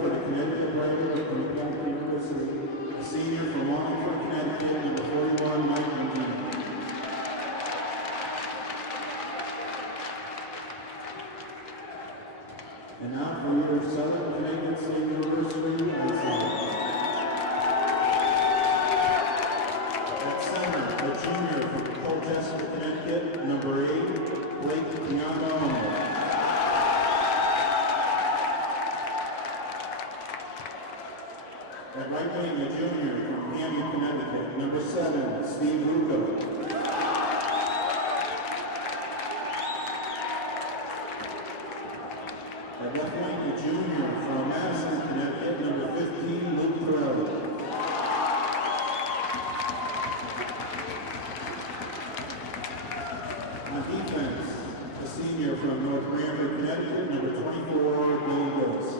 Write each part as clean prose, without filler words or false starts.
for the Quinnipiac Brave from the Quinnipiac University, a senior from Wallingford, Connecticut, number 41, Mike McGee. And now for either Southern Connecticut State University Ice Owls. At center, a junior from Colchester, Connecticut, number 8, Blake Piano. At right wing, a junior from Canby, Connecticut, number 7, Steve Rucco. At left wing, a junior from Madison, Connecticut, number 15, Luke Perelli. On defense, a senior from North Branford, Connecticut, number 24, Billy Willis.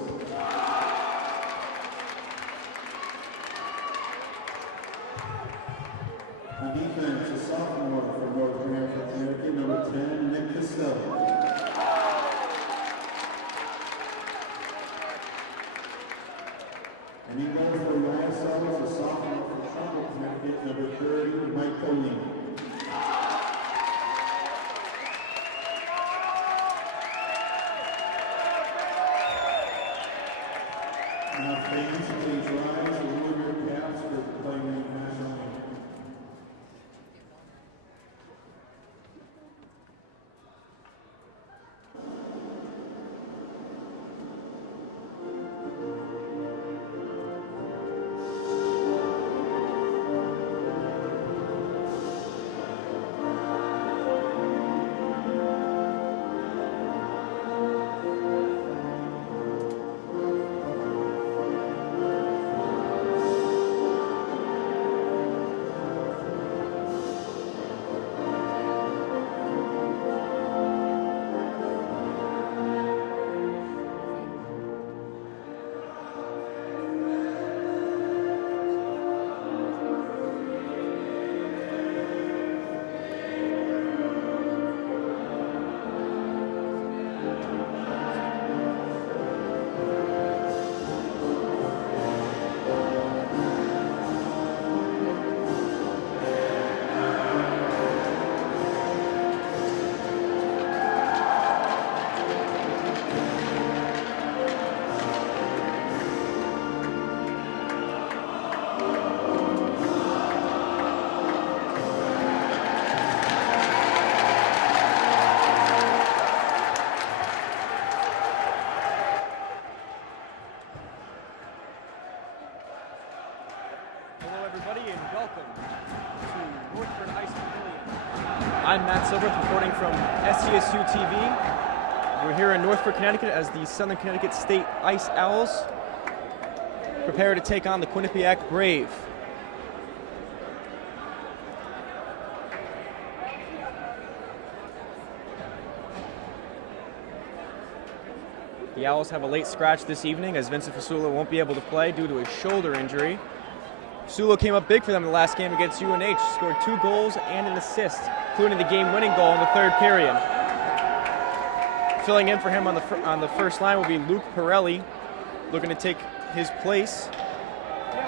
On defense, a sophomore from North Branford, Connecticut, number 10, Nick Costello. And in goal for the Ice Owls, a sophomore from Trumbull, Connecticut, number 30, Mike Colleen. Now fans, please rise and remove your caps for playing the national anthem. And welcome to Northford Ice Pavilion. I'm Matt Silverth reporting from SCSU TV. We're here in Northford, Connecticut as the Southern Connecticut State Ice Owls prepare to take on the Quinnipiac Brave. The Owls have a late scratch this evening as Vincent Fasula won't be able to play due to a shoulder injury. Sulo came up big for them in the last game against UNH, scored 2 goals and an assist, including the game-winning goal in the 3rd period. Filling in for him on the first line will be Luke Perelli, looking to take his place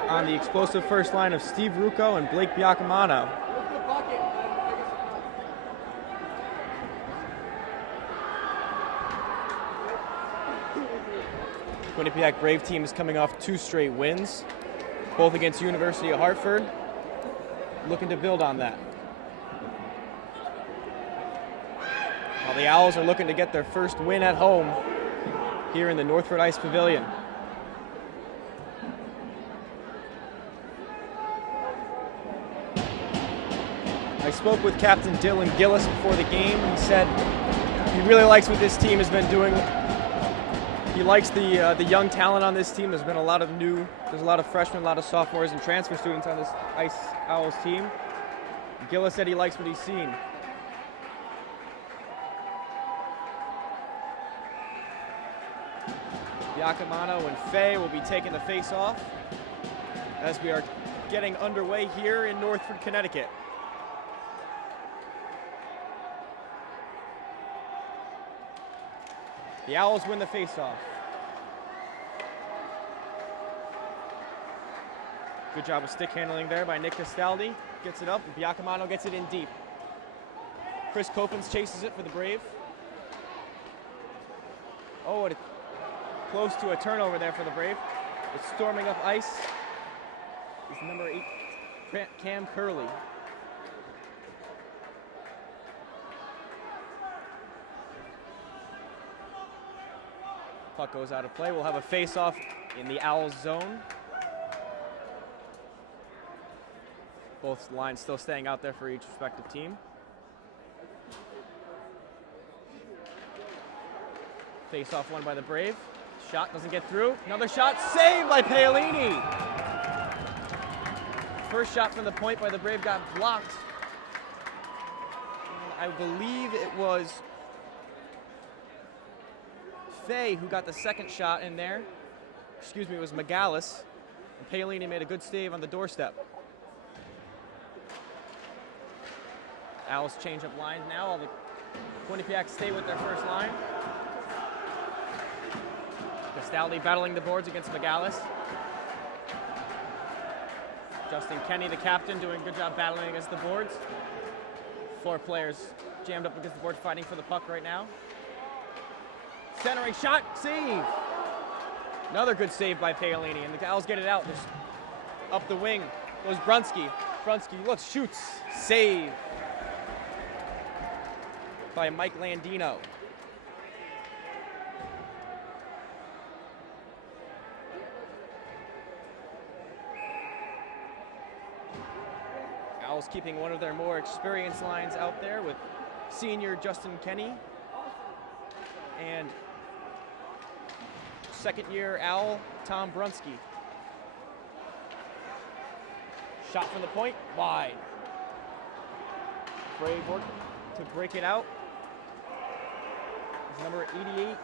on the explosive first line of Steve Rucco and Blake Biaccamano. Quinnipiac Brave team is coming off 2 straight wins, both against University of Hartford, looking to build on that. While the Owls are looking to get their first win at home here in the Northford Ice Pavilion. I spoke with Captain Dylan Gillis before the game. He said he really likes what this team has been doing. He likes the young talent on this team. There's a lot of freshmen, a lot of sophomores and transfer students on this Ice Owls team. Gillis said he likes what he's seen. Biaccamano and Fay will be taking the face-off as we are getting underway here in Northford, Connecticut. The Owls win the face-off. Good job of stick handling there by Nick Castaldi. Gets it up, and Biaccamano gets it in deep. Chris Copens chases it for the Brave. Oh, close to a turnover there for the Brave. It's storming up ice. It's number 8, Cam Curley. Puck goes out of play. We'll have a face-off in the Owls zone. Both lines still staying out there for each respective team. Face-off won by the Brave. Shot doesn't get through. Another shot saved by Paolini. First shot from the point by the Brave got blocked. And I believe it was Fay who got the second shot in there. Excuse me, it was Megalis. And Paolini made a good save on the doorstep. Owls change up lines now. All the Quinnipiac stay with their first line. Castaldi battling the boards against Megalis. Justin Kenny, the captain, doing a good job battling against the boards. 4 players jammed up against the boards fighting for the puck right now. Centering shot, save! Another good save by Paolini, and the Owls get it out. Just up the wing goes Brunski. Brunski looks, shoots, save by Mike Landino. Owls keeping one of their more experienced lines out there with senior Justin Kenny and second-year Owl Tom Brunski. Shot from the point, wide. Brave work to break it out. It's number 88,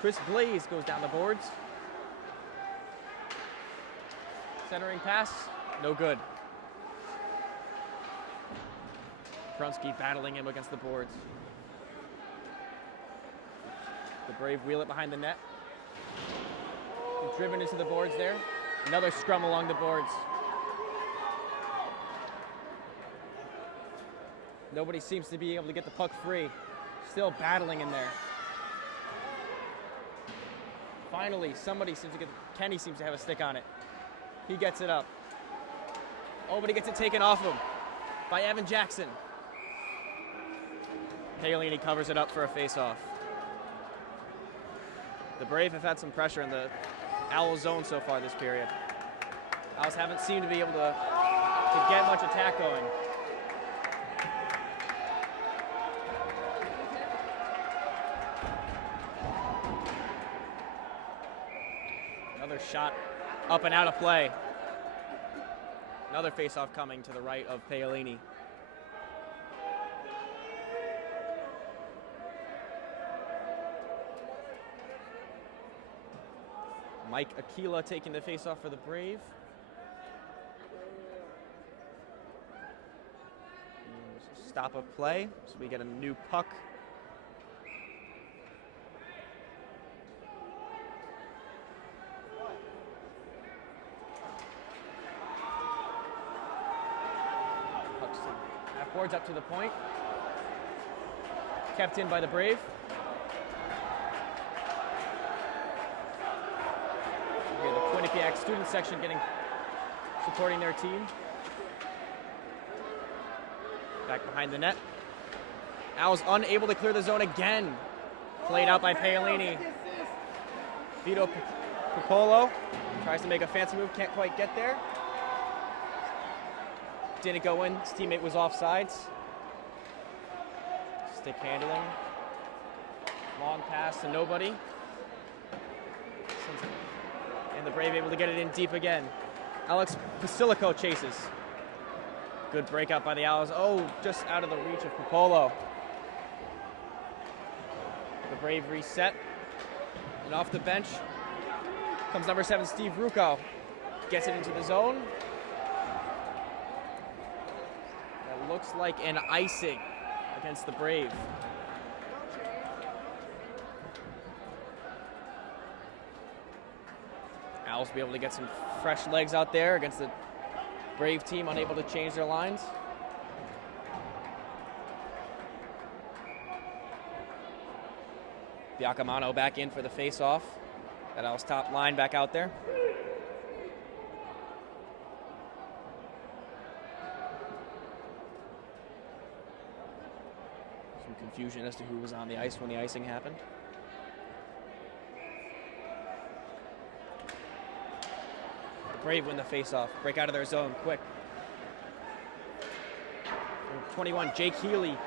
Chris Blaze, goes down the boards. Centering pass, no good. Brunski battling him against the boards. The Brave wheel it behind the net. Driven into the boards there. Another scrum along the boards. Nobody seems to be able to get the puck free. Still battling in there. Finally, somebody seems to get, Kenny seems to have a stick on it. He gets it up. Oh, but he gets it taken off him by Evan Jackson. Paolini covers it up for a face-off. The Brave have had some pressure in the Owl zone so far this period. Owls haven't seemed to be able to get much attack going. Another shot up and out of play. Another face-off coming to the right of Paolini. Mike Aquila taking the face-off for the Brave. Stop of play, so we get a new puck. Puck's half-boards up to the point. Kept in by the Brave. Quinnipiac student section supporting their team. Back behind the net. Owls unable to clear the zone again. Played out by Paolini. Vito Popolo tries to make a fancy move, can't quite get there. Didn't go in, his teammate was offsides. Stick handling. Long pass to nobody. And the Brave able to get it in deep again. Alex Basilico chases. Good breakout by the Owls. Oh, just out of the reach of Popolo. The Brave reset. And off the bench comes number 7, Steve Rucco. Gets it into the zone. That looks like an icing against the Brave. Owls will be able to get some fresh legs out there against the Brave team, unable to change their lines. Biaccamano back in for the face-off. That Owls top line back out there. Some confusion as to who was on the ice when the icing happened. The Brave win the face-off. Break out of their zone quick. 21, Jake Healy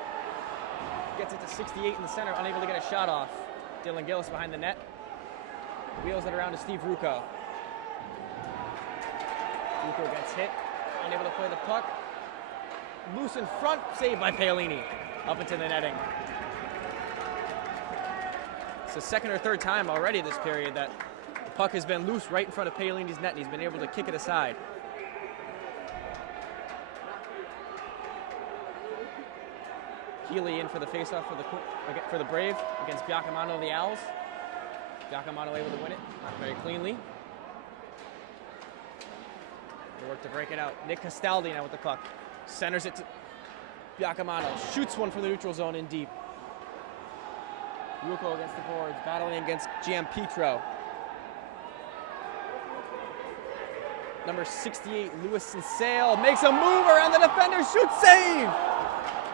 gets it to 68 in the center, unable to get a shot off. Dylan Gillis behind the net. Wheels it around to Steve Rucco. Rucco gets hit, unable to play the puck. Loose in front, saved by Paolini. Up into the netting. It's the second or third time already this period that the puck has been loose right in front of Paolini's net, and he's been able to kick it aside. Healy in for the faceoff for the Brave against Biaccamano of the Owls. Biaccamano able to win it, not very cleanly. They work to break it out. Nick Castaldi now with the puck. Centers it to Biaccamano. Shoots one from the neutral zone in deep. Rucco against the boards, battling against Gianpietro. Number 68, Louis Sinclair makes a move around the defender, shoots, save!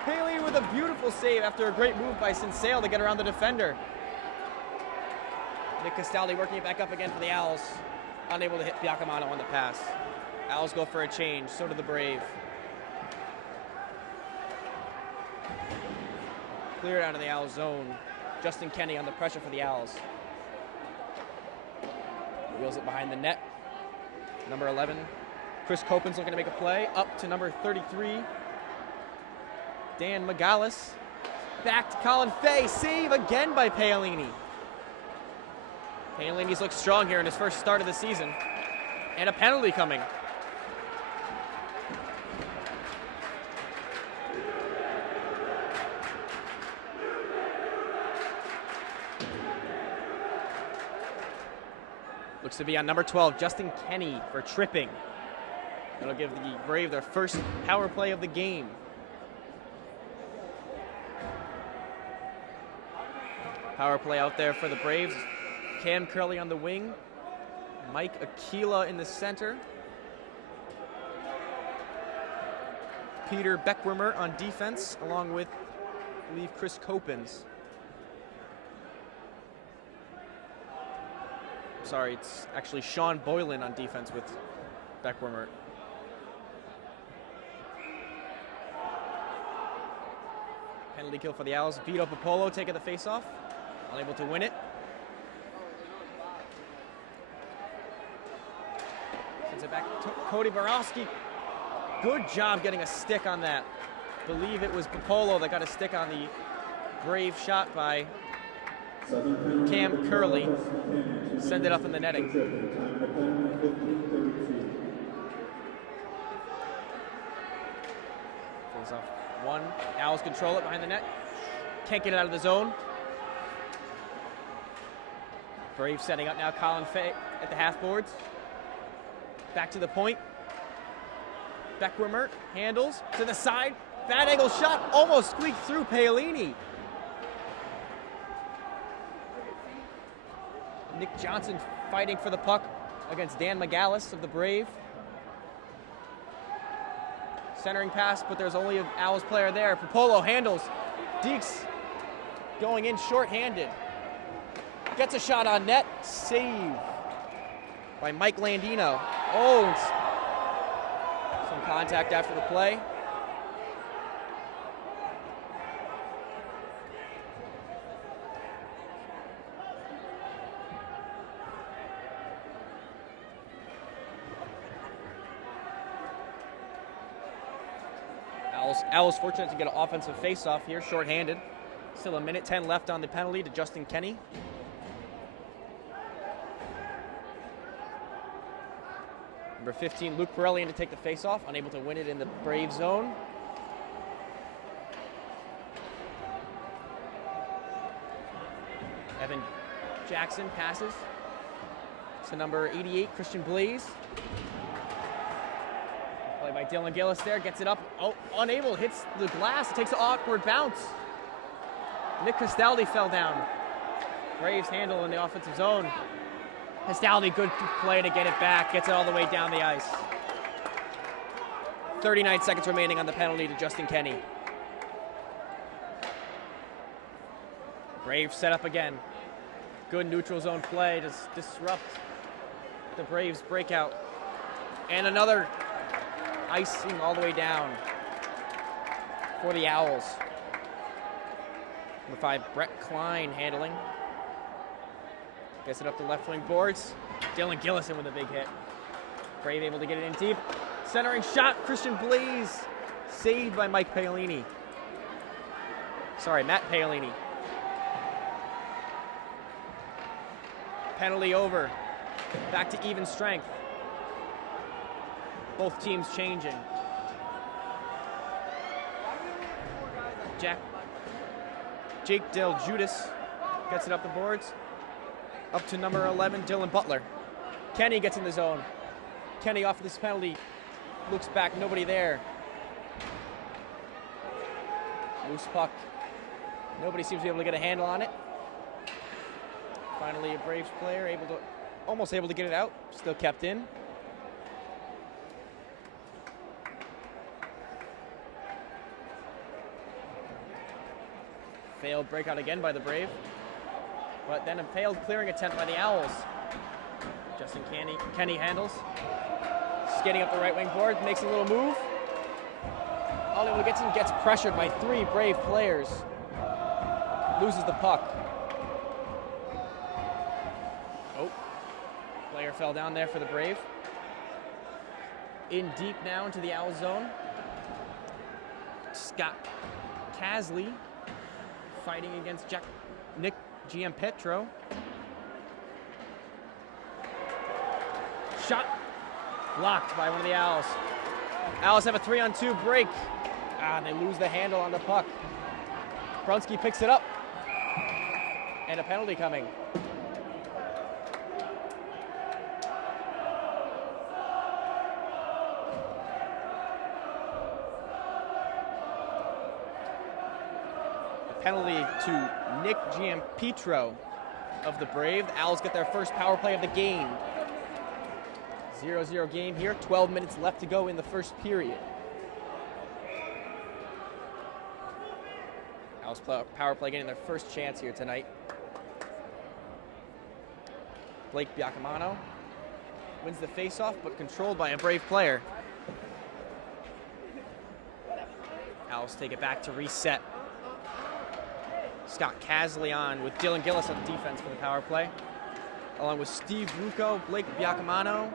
Haley with a beautiful save after a great move by Sinclair to get around the defender. Nick Castaldi working it back up again for the Owls. Unable to hit Biaccamano on the pass. Owls go for a change, so do the Brave. Cleared out of the Owls zone. Justin Kenny on the pressure for the Owls. Wheels it behind the net. Number 11, Chris Copen's looking to make a play. Up to number 33, Dan Megalis. Back to Colin Fay. Save again by Paolini. Paolini's looked strong here in his first start of the season. And a penalty coming. Looks to be on number 12, Justin Kenny, for tripping. That'll give the Brave their first power play of the game. Power play out there for the Braves. Cam Curley on the wing. Mike Aquila in the center. Peter Beckwimmer on defense, along with, I believe, Chris Copens. Sorry, it's actually Sean Boylan on defense with Beckwimmer. Penalty kill for the Owls. Vito Popolo taking the faceoff. Unable to win it. Sends it back to Cody Borowski. Good job getting a stick on that. Believe it was Popolo that got a stick on the Brave shot by Cam Curley. Send it up in the netting. Falls off one. Owls control it behind the net. Can't get it out of the zone. Brave setting up now. Colin Fay at the half boards. Back to the point. Beckwimmer handles to the side. Bad angle shot. Almost squeaked through Paolini. Nick Johnson fighting for the puck against Dan Megalis of the Brave. Centering pass, but there's only an Owls player there. Popolo handles. Deeks going in short-handed. Gets a shot on net. Save by Mike Landino. Oh, some contact after the play. Owls fortunate to get an offensive face-off here, short-handed. Still a minute 10 left on the penalty to Justin Kenny. Number 15, Luke Pirelli in to take the face-off, unable to win it in the Brave zone. Evan Jackson passes to number 88, Christian Blaze. Play by Dylan Gillis there, gets it up. Oh, unable, hits the glass, takes an awkward bounce. Nick Castaldi fell down. Braves handle in the offensive zone. Castaldi, good play to get it back, gets it all the way down the ice. 39 seconds remaining on the penalty to Justin Kenny. Braves set up again. Good neutral zone play to disrupt the Braves breakout. And another icing all the way down for the Owls. Number 5, Brett Klein handling. Gets it up the left wing boards. Dylan Gillison with a big hit. Brave able to get it in deep. Centering shot, Christian Blaze. Saved by Mike Paolini. Sorry, Matt Paolini. Penalty over. Back to even strength. Both teams changing. Jake Del Judas gets it up the boards. Up to number 11, Dylan Butler. Kenny gets in the zone. Kenny off this penalty. Looks back, nobody there. Loose puck. Nobody seems to be able to get a handle on it. Finally, a Braves player almost able to get it out. Still kept in. Failed breakout again by the Brave. But then a failed clearing attempt by the Owls. Justin Kenny handles. Skating up the right wing board, makes a little move. All able to get in, gets pressured by 3 Brave players. Loses the puck. Oh, player fell down there for the Brave. In deep now into the Owl zone. Scott Casley fighting against Nick Giampetro. Shot blocked by one of the Owls. Owls have a 3-on-2 break. And they lose the handle on the puck. Brunski picks it up. And a penalty coming. Penalty to Nick Giampetro of the Brave. The Owls get their first power play of the game. 0-0 game here. 12 minutes left to go in the first period. Owls power play getting their first chance here tonight. Blake Biaccamano wins the faceoff, but controlled by a Brave player. Owls take it back to reset. Scott Casley on with Dylan Gillis on defense for the power play, along with Steve Rucco, Blake Biaccamano,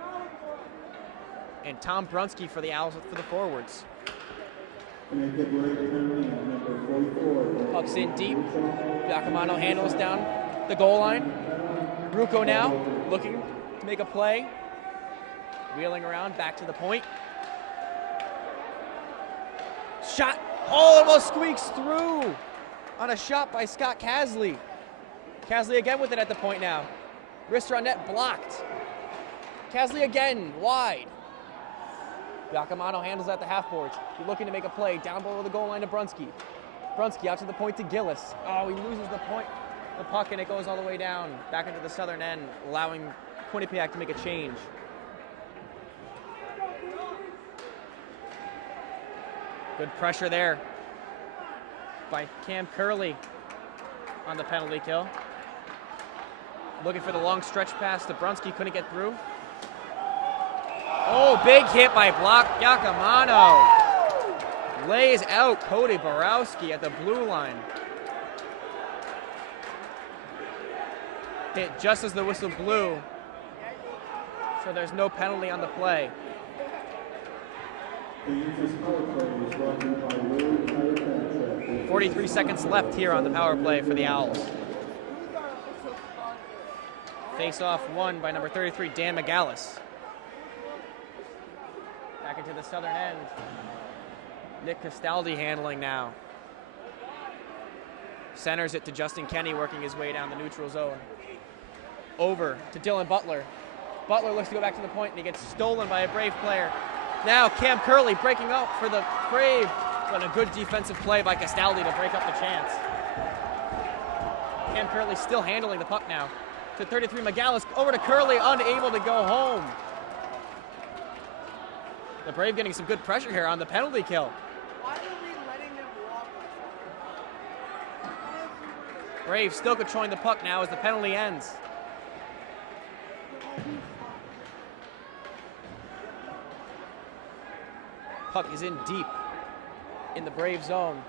and Tom Brunski for the Owls for the forwards. Puck's in deep. Biaccamano handles down the goal line. Rucco now looking to make a play. Wheeling around back to the point. Shot. Oh, almost squeaks through on a shot by Scott Casley. Casley again with it at the point now. Wrister on net blocked. Casley again, wide. Biaccamano handles at the half boards. He's looking to make a play down below the goal line to Brunski. Brunski out to the point to Gillis. Oh, he loses the puck, and it goes all the way down, back into the southern end, allowing Quinnipiac to make a change. Good pressure there by Cam Curley on the penalty kill. Looking for the long stretch pass to Brunski, couldn't get through. Oh, big hit by Biaccamano. Lays out Cody Borowski at the blue line. Hit just as the whistle blew. So there's no penalty on the play. 43 seconds left here on the power play for the Owls. Face-off won by number 33, Dan McGallis. Back into the southern end. Nick Castaldi handling now. Centers it to Justin Kenny, working his way down the neutral zone. Over to Dylan Butler. Butler looks to go back to the point, and he gets stolen by a Brave player. Now Cam Curley breaking up for the Brave, but a good defensive play by Castaldi to break up the chance. Cam Curley still handling the puck now. To 33, McGallis over to Curley, unable to go home. The Brave getting some good pressure here on the penalty kill. Why are we letting them walk? Brave still controlling the puck now as the penalty ends. Puck is in deep in the Brave zone.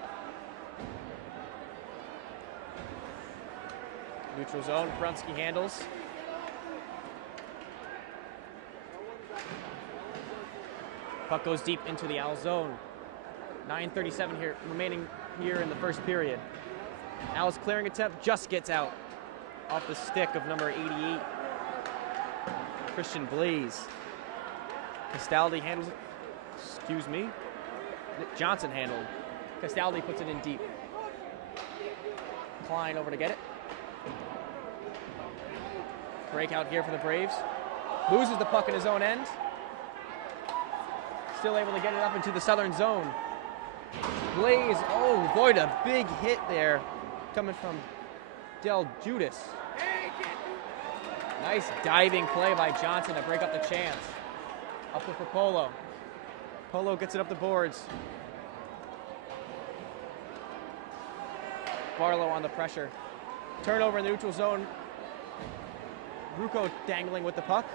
Neutral zone, Brunski handles. Puck goes deep into the Owl zone. 9:37 here remaining here in the first period. Owls clearing attempt just gets out off the stick of number 88, Christian Blaze. Castaldi handles it. Excuse me. Nick Johnson handled. Castaldi puts it in deep. Klein over to get it. Breakout here for the Braves. Loses the puck in his own end. Still able to get it up into the southern zone. Blaze, oh, avoid a big hit there coming from Del Judas. Nice diving play by Johnson to break up the chance. Up for Polo. Polo gets it up the boards. Barlow on the pressure. Turnover in the neutral zone. Ruocco dangling with the puck.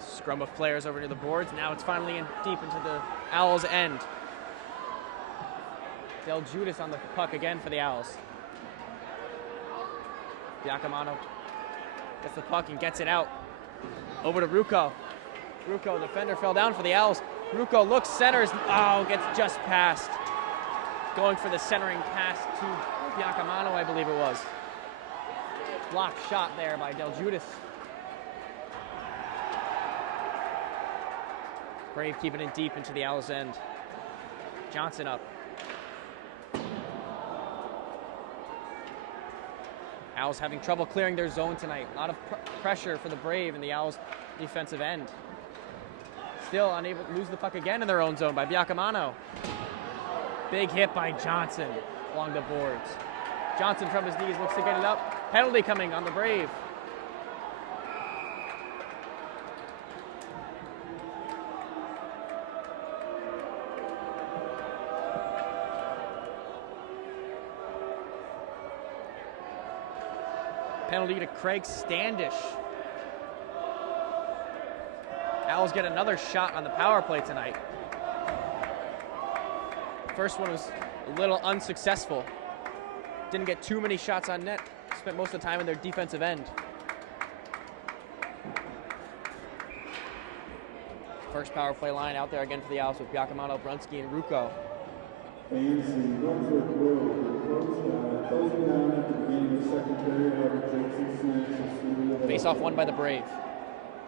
Scrum of players over to the boards. Now it's finally in deep into the Owls' end. Del Judas on the puck again for the Owls. Giacomo gets the puck and gets it out. Over to Ruocco. Ruocco, the defender, fell down for the Owls. Ruocco looks, centers. Oh, gets just past. Going for the centering pass to Giacomo, I believe it was. Blocked shot there by Del Judas. Brave keeping it deep into the Owls' end. Johnson up. Owls having trouble clearing their zone tonight. A lot of pressure for the Brave in the Owls' defensive end. Still unable to lose the puck again in their own zone by Giacomo. Big hit by Johnson along the boards. Johnson from his knees looks to get it up. Penalty coming on the Brave. Penalty to Craig Standish. Owls get another shot on the power play tonight. First one was a little unsuccessful. Didn't get too many shots on net. Spent most of the time in their defensive end. First power play line out there again for the Owls with Giacomo, Brunski, and Ruocco. Face off won by the Brave.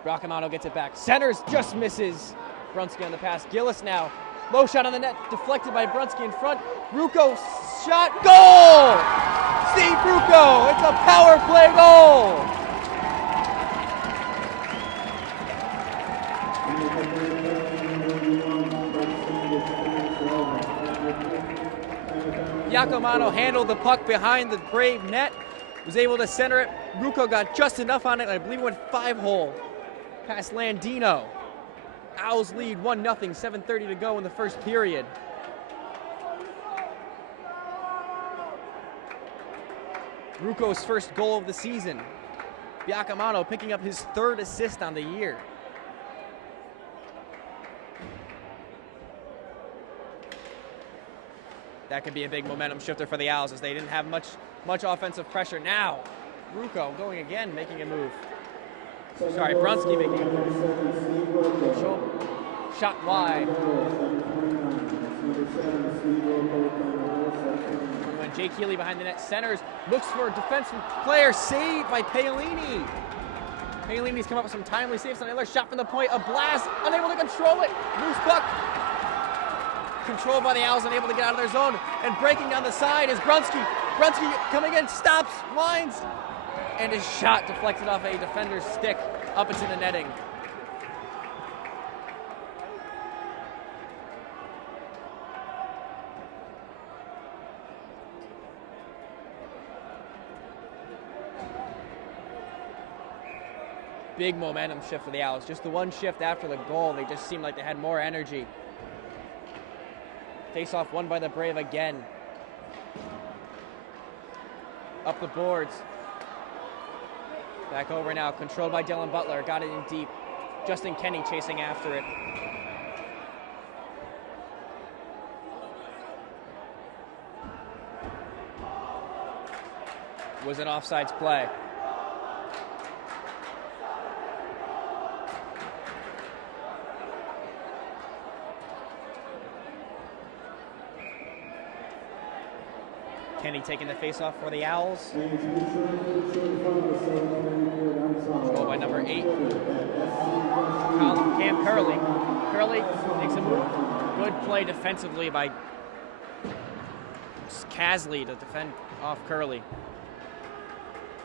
Giacomo gets it back. Centers, just misses. Brunski on the pass. Gillis now. Low shot on the net, deflected by Brunski in front. Ruocco shot, goal! Steve Ruocco, it's a power play goal! Giacomo handled the puck behind the Brave net, was able to center it. Ruocco got just enough on it, and I believe it went 5-hole past Landino. Owls lead 1-0, 7:30 to go in the first period. Ruocco's first goal of the season. Giacomo picking up his third assist on the year. That could be a big momentum shifter for the Owls as they didn't have much offensive pressure. Now, Ruocco going again, making a move. Sorry, Brunski making a move. Shot wide. When Jake Healy behind the net centers, looks for a defensive player, saved by Paolini. Paolini's come up with some timely saves on another shot from the point. A blast, unable to control it. Loose puck. Controlled by the Owls, unable to get out of their zone. And breaking down the side is Brunski. Brunski coming in, stops, winds. And his shot deflected off a defender's stick up into the netting. Big momentum shift for the Owls. Just the one shift after the goal, they just seemed like they had more energy. Face-off won by the Brave again. Up the boards. Back over now, controlled by Dylan Butler. Got it in deep. Justin Kenny chasing after it. Was an offsides play. Kenny taking the face-off for the Owls. Controlled by number 8. Cam Curley. Curley makes a move. Good play defensively by Casley to defend off Curley.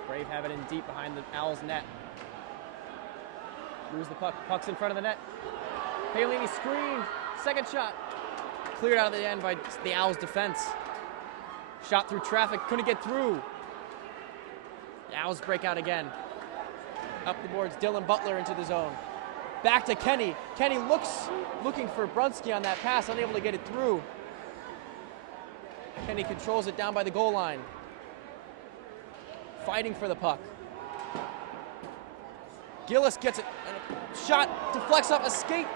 Brave have it in deep behind the Owls' net. Lose the puck. Puck's in front of the net. Paolini screened. Second shot. Cleared out of the end by the Owls' defense. Shot through traffic, couldn't get through. The Owls break out again. Up the boards, Dylan Butler into the zone. Back to Kenny. Kenny looking for Brunsky on that pass, unable to get it through. Kenny controls it down by the goal line. Fighting for the puck. Gillis gets it, and a shot deflects off a skate.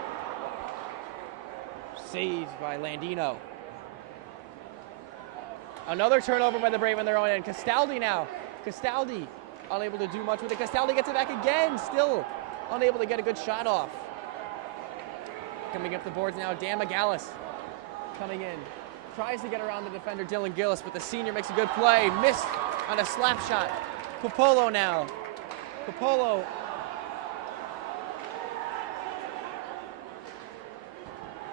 Saved by Landino. Another turnover by the Brave on their own end. Castaldi now. Castaldi unable to do much with it. Castaldi gets it back again. Still unable to get a good shot off. Coming up the boards now, Dan McGallis coming in. Tries to get around the defender, Dylan Gillis, but the senior makes a good play. Missed on a slap shot. Popolo now. Popolo.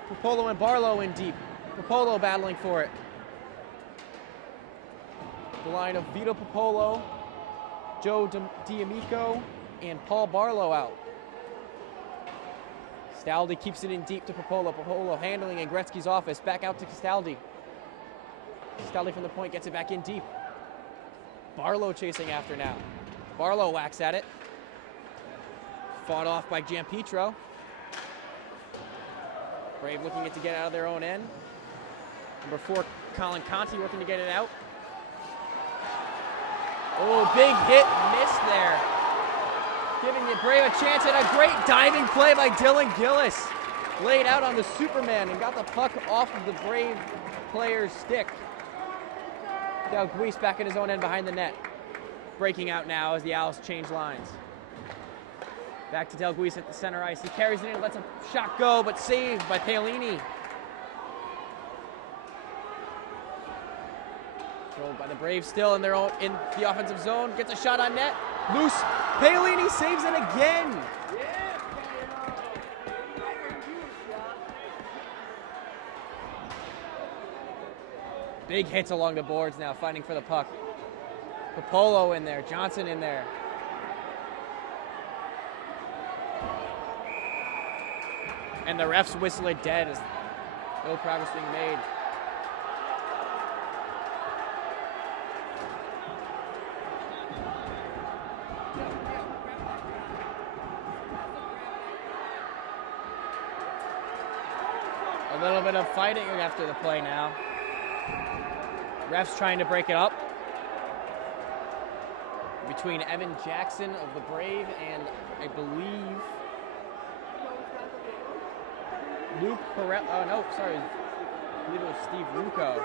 Popolo and Barlow in deep. Popolo battling for it. The line of Vito Popolo, Joe D'Amico, and Paul Barlow out. Castaldi keeps it in deep to Popolo. Popolo handling in Gretzky's office. Back out to Castaldi. Castaldi from the point gets it back in deep. Barlow chasing after now. Barlow whacks at it. Fought off by Gianpietro. Brave looking to get out of their own end. Number 4, Colin Conti working to get it out. Oh, big hit, miss there. Giving the Brave a chance and a great diving play by Dylan Gillis. Laid out on the Superman and got the puck off of the Brave player's stick. Dalguise back at his own end behind the net. Breaking out now as the Owls change lines. Back to Dalguise at the center ice. He carries it in, lets a shot go, but saved by Paolini. Controlled by the Braves still in their own in the offensive zone. Gets a shot on net. Loose. Paolini saves it again. Big hits along the boards now, fighting for the puck. Popolo in there. Johnson in there. And the refs whistle it dead as no progress being made. A little bit of fighting after the play now. Refs trying to break it up between Evan Jackson of the Brave and I believe Luke Perel. Oh no, sorry. I believe it was Steve Rucco.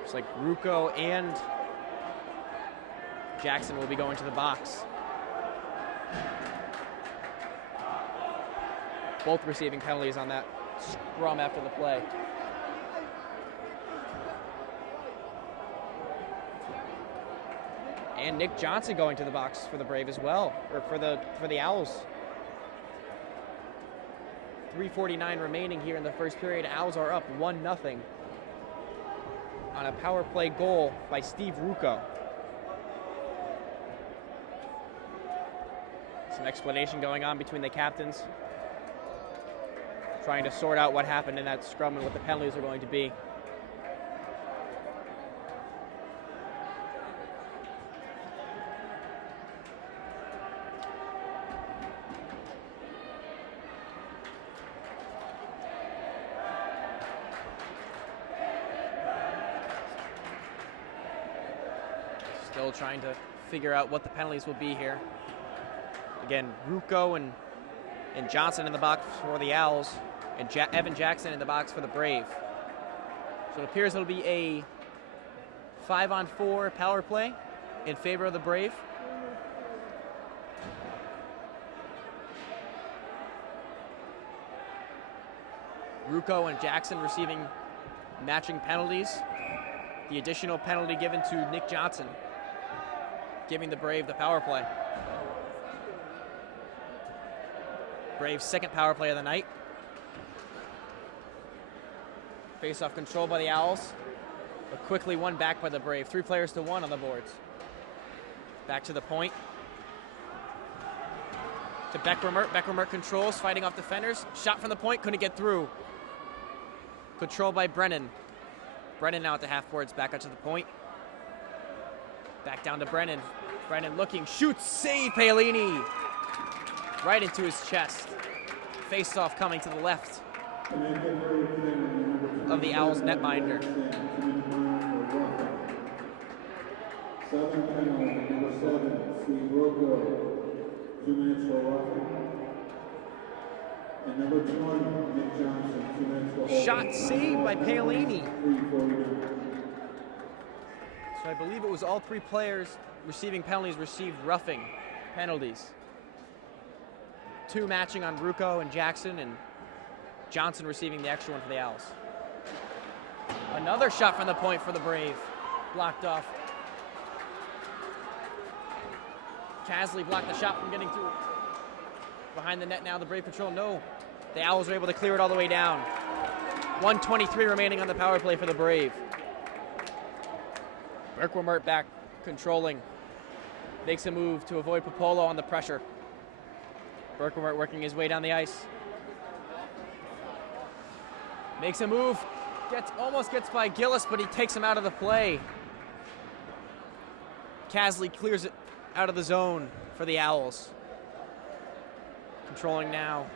Looks like Rucco and Jackson will be going to the box. Both receiving penalties on that scrum after the play. And Nick Johnson going to the box for the Brave as well, or for the Owls. 3:49 remaining here in the first period. Owls are up 1-0 on a power play goal by Steve Rucco. Some explanation going on between the captains, trying to sort out what happened in that scrum and what the penalties are going to be. Still trying to figure out what the penalties will be here. Again, Rucco and Johnson in the box for the Owls, and Evan Jackson in the box for the Brave. So it appears it'll be a 5-on-4 power play in favor of the Brave. Rucco and Jackson receiving matching penalties. The additional penalty given to Nick Johnson, giving the Brave the power play. Braves' second power play of the night. Face-off control by the Owls, but quickly won back by the Brave. 3 players to 1 on the boards. Back to the point. To Beckermert. Beckermert controls, fighting off defenders. Shot from the point, couldn't get through. Control by Brennan. Brennan now at the half boards, back out to the point. Back down to Brennan. Brennan looking, shoots, save Paolini. Right into his chest. Face-off coming to the left of the Owls netminder. Southern penalty, number 7, Steve Rucco, 2 minutes for roughing. And number 20, Nick Johnson, 2 minutes for holding. Shot saved by Paolini. 3:49. So I believe it was all 3 players receiving penalties received roughing penalties. 2 matching on Rucco and Jackson, and Johnson receiving the extra one for the Owls. Another shot from the point for the Brave. Blocked off. Casley blocked the shot from getting through. Behind the net now, the Brave patrol. No, the Owls are able to clear it all the way down. 1:23 remaining on the power play for the Brave. Berkwamert back, controlling. Makes a move to avoid Popolo on the pressure. Berkwamert working his way down the ice. Makes a move. Almost gets by Gillis, but he takes him out of the play. Casley clears it out of the zone for the Owls. Controlling now.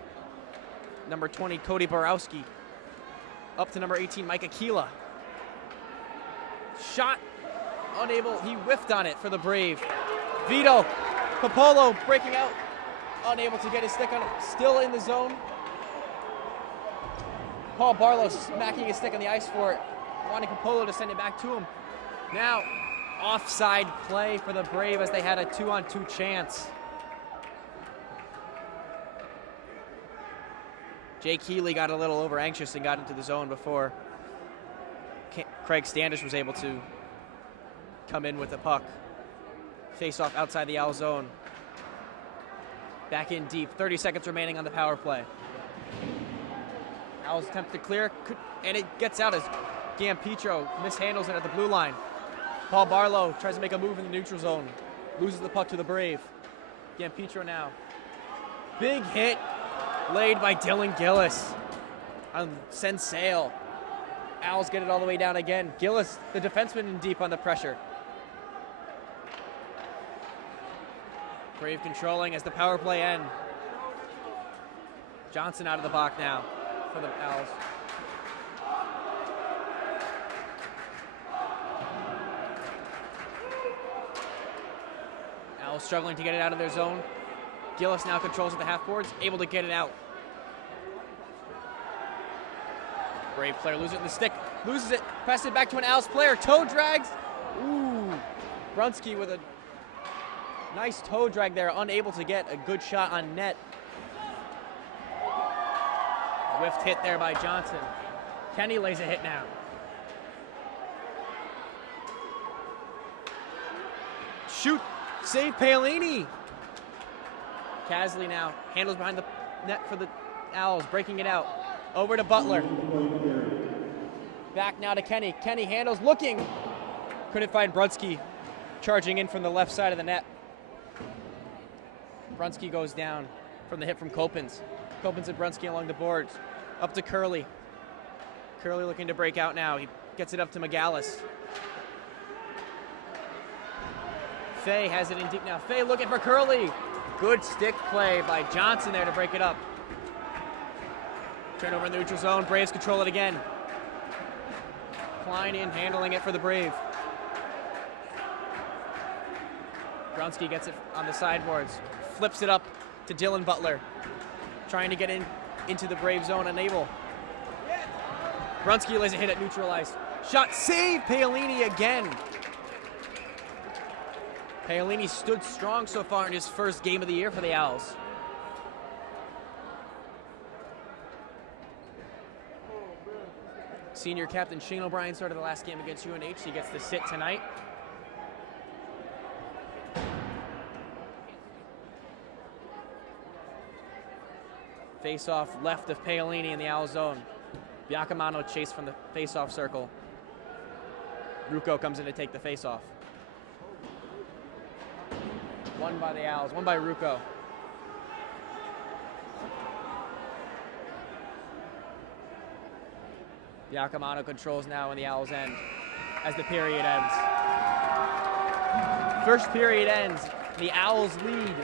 Number 20, Cody Borowski. Up to number 18, Mike Aquila. Shot. Unable. He whiffed on it for the Brave. Vito. Popolo breaking out. Unable to get his stick on it. Still in the zone. Paul Barlow smacking his stick on the ice for it. Wanting Popolo to send it back to him. Now, offside play for the Brave as they had a 2-on-2 chance. Jake Healy got a little over anxious and got into the zone before Craig Standish was able to come in with the puck. Face off outside the Owl zone. Back in deep, 30 seconds remaining on the power play. Owls attempt to clear, and it gets out as Gampetro mishandles it at the blue line. Paul Barlow tries to make a move in the neutral zone. Loses the puck to the Brave. Gampetro now. Big hit laid by Dylan Gillis on Sensale. Owls get it all the way down again. Gillis, the defenseman, in deep on the pressure. Brave controlling as the power play ends. Johnson out of the box now for the Owls. Owls struggling to get it out of their zone. Gillis now controls at the half boards, able to get it out. Brave player loses it in the stick, loses it, passes it back to an Owls player, toe drags. Ooh, Brunsky with a nice toe drag there, unable to get a good shot on net. Whiffed hit there by Johnson. Kenny lays a hit now. Shoot, save Paolini. Casley now handles behind the net for the Owls breaking it out. Over to Butler. Back now to Kenny. Kenny handles, looking. Couldn't find Brunsky, charging in from the left side of the net. Brunsky goes down from the hit from Kopens. Kopens and Brunsky along the boards. Up to Curley. Curley looking to break out now. He gets it up to McGallis. Fay has it in deep now. Fay looking for Curley. Good stick play by Johnson there to break it up. Turnover in the neutral zone. Braves control it again. Klein in, handling it for the Brave. Brunsky gets it on the sideboards. Flips it up to Dylan Butler. Trying to get into the Brave zone, unable. Brunsky lays a hit at neutral ice. Shot save, Paolini again. Paolini stood strong so far in his first game of the year for the Owls. Senior captain Shane O'Brien started the last game against UNH. He gets to sit tonight. Face-off left of Paolini in the Owl zone. Biaccamano chased from the face-off circle. Rucco comes in to take the face-off. One by the Owls, one by Rucco. Biaccamano controls now in the Owls' end as the period ends. First period ends. The Owls lead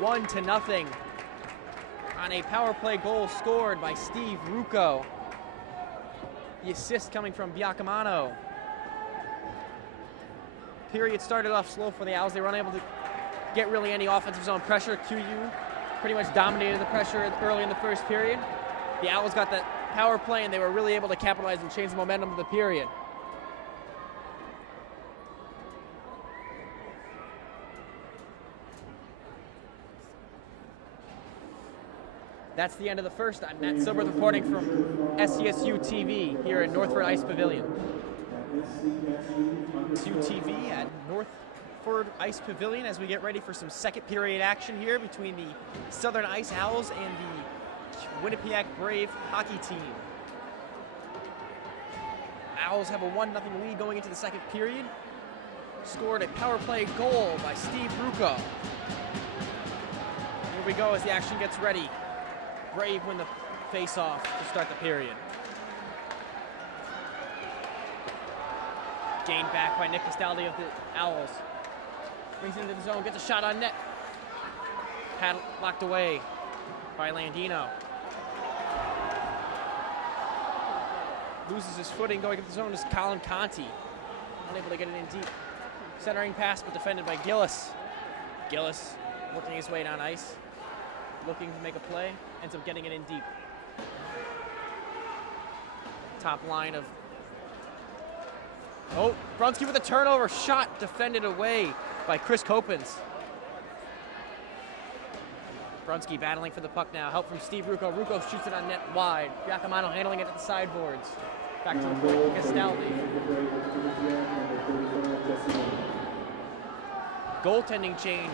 1-0 on a power play goal scored by Steve Rucco. The assist coming from Biaccamano. Period started off slow for the Owls. They were unable to get really any offensive zone pressure. QU pretty much dominated the pressure early in the first period. The Owls got the power play and they were really able to capitalize and change the momentum of the period. That's the end of the first. I'm Matt Silbert reporting from SCSU TV here at Northford Ice Pavilion. SCSU TV at Northford Ice Pavilion as we get ready for some second period action here between the Southern Ice Owls and the Quinnipiac Brave hockey team. Owls have a 1-0 lead going into the second period. Scored a power play goal by Steve Rucco. Here we go as the action gets ready. Brave win the face-off to start the period. Gained back by Nick Castaldi of the Owls. Brings it into the zone, gets a shot on net. Locked away by Landino. Loses his footing going into the zone is Colin Conti. Unable to get it in deep. Centering pass, but defended by Gillis. Gillis working his way down ice. Looking to make a play, ends up getting it in deep. Top line of... Oh, Brunsky with a turnover. Shot defended away by Chris Kopens. Brunsky battling for the puck now. Help from Steve Rucco. Rucco shoots it on net wide. Biaccamano handling it at the sideboards. Back to the point, Castaldi. Goaltending change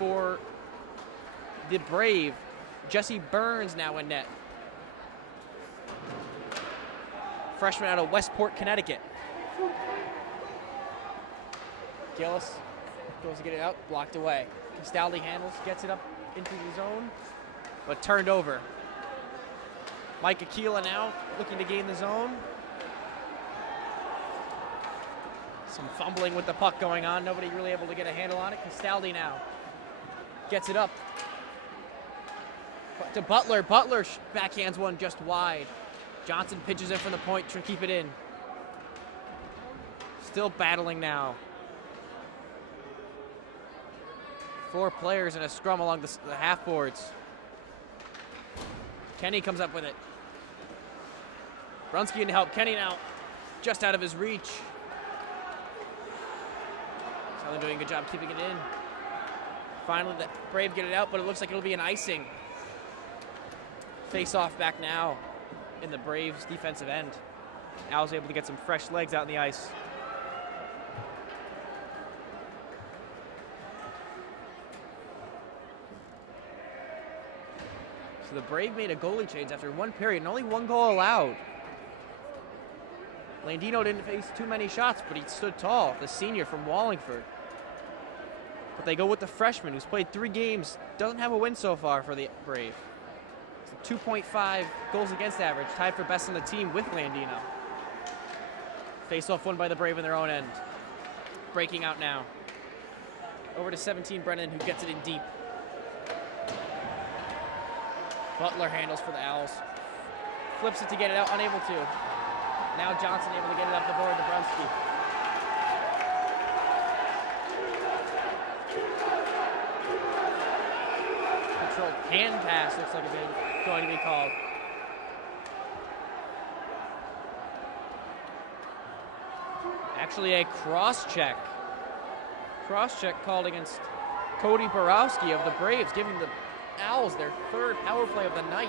for the Brave. Jesse Burns now in net. Freshman out of Westport, Connecticut. Gillis goes to get it out, blocked away. Castaldi handles, gets it up into the zone, but turned over. Mike Aquila now looking to gain the zone. Some fumbling with the puck going on. Nobody really able to get a handle on it. Castaldi now gets it up to Butler. Butler backhands one just wide. Johnson pitches in from the point to keep it in. Still battling now. 4 players in a scrum along the half boards. Kenny comes up with it. Brunsky in to help. Kenny now just out of his reach. Southern doing a good job keeping it in. Finally, the Brave get it out, but it looks like it'll be an icing. Face off back now in the Braves' defensive end. Owls able to get some fresh legs out in the ice. So So the Brave made a goalie change after one period and only one goal allowed. Landino didn't face too many shots, but he stood tall, the senior from Wallingford. But they go with the freshman who's played 3 games, doesn't have a win so far for the Brave. It's a 2.5 goals against average, tied for best on the team with Landino. Face-off won by the Brave in their own end. Breaking out now. Over to 17, Brennan, who gets it in deep. Butler handles for the Owls. Flips it to get it out, unable to. Now Johnson able to get it up the board to Brunski. Controlled hand pass looks like it's going to be called. Actually a cross-check. Cross-check called against Cody Borowski of the Braves, giving the Owls their 3rd power play of the night.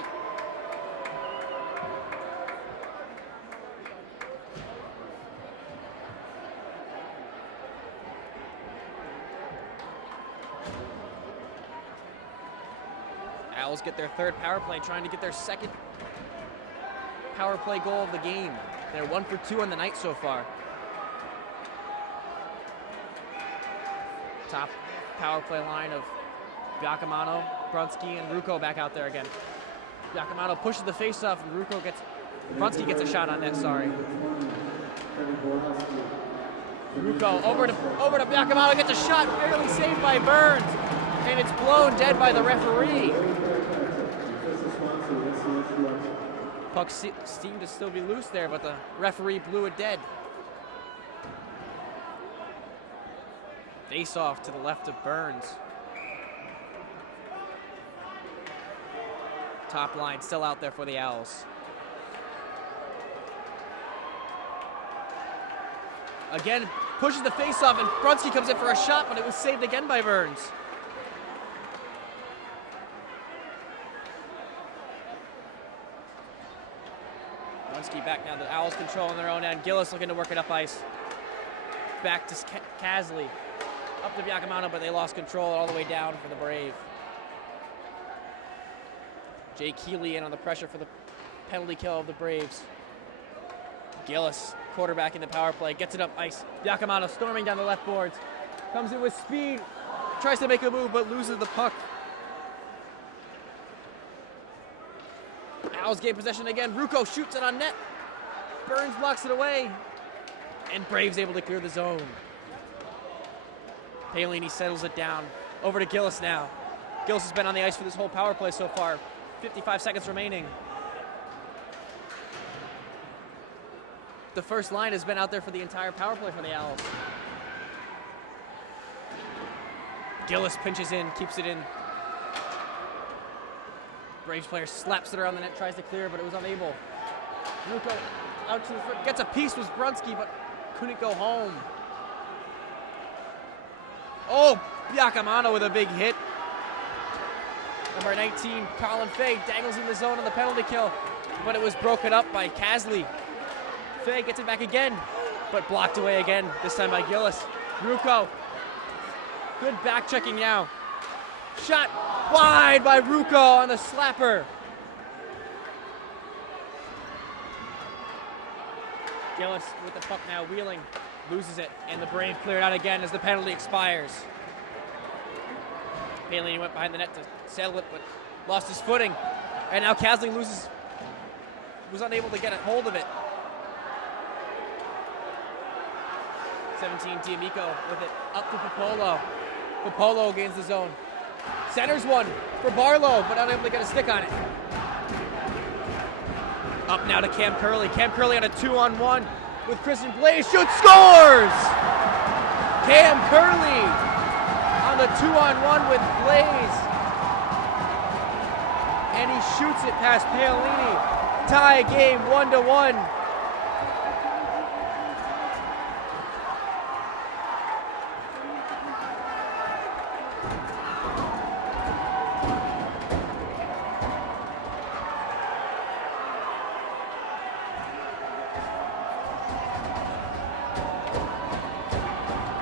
Owls get their 3rd power play, trying to get their 2nd power play goal of the game. They're 1 for 2 on the night so far. Top power play line of Giacomo, Brunski, and Rucco back out there again. Giacomo pushes the face-off, and Brunski gets a shot on net, sorry. Rucco over to Giacomo, gets a shot, barely saved by Burns, and it's blown dead by the referee. Puck seemed to still be loose there, but the referee blew it dead. Face-off to the left of Burns. Top line still out there for the Owls. Again, pushes the face-off, and Brunski comes in for a shot, but it was saved again by Burns. Brunski back now. The Owls controlling their own end. Gillis looking to work it up ice. Back to Casley. Up to Giacomo, but they lost control all the way down for the Brave. Jay Keeley in on the pressure for the penalty kill of the Braves. Gillis, quarterback in the power play, gets it up ice. Giacomo storming down the left boards. Comes in with speed, tries to make a move, but loses the puck. Owls gain possession again. Rucco shoots it on net. Burns blocks it away. And Braves able to clear the zone. Paolini settles it down. Over to Gillis now. Gillis has been on the ice for this whole power play so far. 55 seconds remaining. The first line has been out there for the entire power play for the Owls. Gillis pinches in, keeps it in. Braves player slaps it around the net, tries to clear, but it was unable. Rucco out to the front, gets a piece with Brunski, but couldn't go home. Oh, Giacomo with a big hit. Number 19, Colin Fay, dangles in the zone on the penalty kill, but it was broken up by Casley. Fay gets it back again, but blocked away again, this time by Gillis. Rucco, good back checking now. Shot wide by Rucco on the slapper. Gillis with the puck now, wheeling, loses it, and the Brave cleared out again as the penalty expires. Paolini went behind the net to settle it, but lost his footing. And now Casley was unable to get a hold of it. 17, D'Amico with it up to Popolo. Popolo gains the zone. Centers one for Barlow, but unable to get a stick on it. Up now to Cam Curley. Cam Curley on a 2-on-1 with Christian Blaze. Shoots, scores! Cam Curley on the 2-on-1 with Blaze. And he shoots it past Paolini. Tie game 1-1.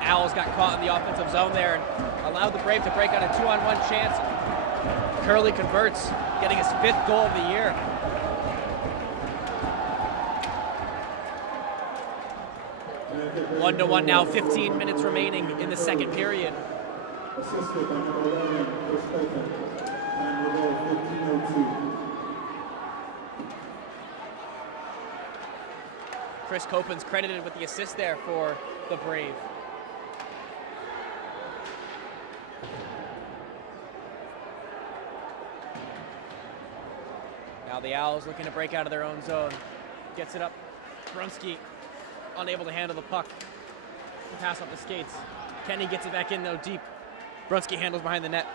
Owls got caught in the offensive zone there and allowed the Brave to break on a 2-on-1 chance. Curley converts, getting his 5th goal of the year. One to one now, 15 minutes remaining in the second period. Assisted by number 11, Chris Copeland. Time to go 15:02. Chris Copeland's credited with the assist there for the Brave. Now the Owls looking to break out of their own zone. Gets it up. Brunski unable to handle the puck. Pass off the skates. Kenny gets it back in though deep. Brunski handles behind the net.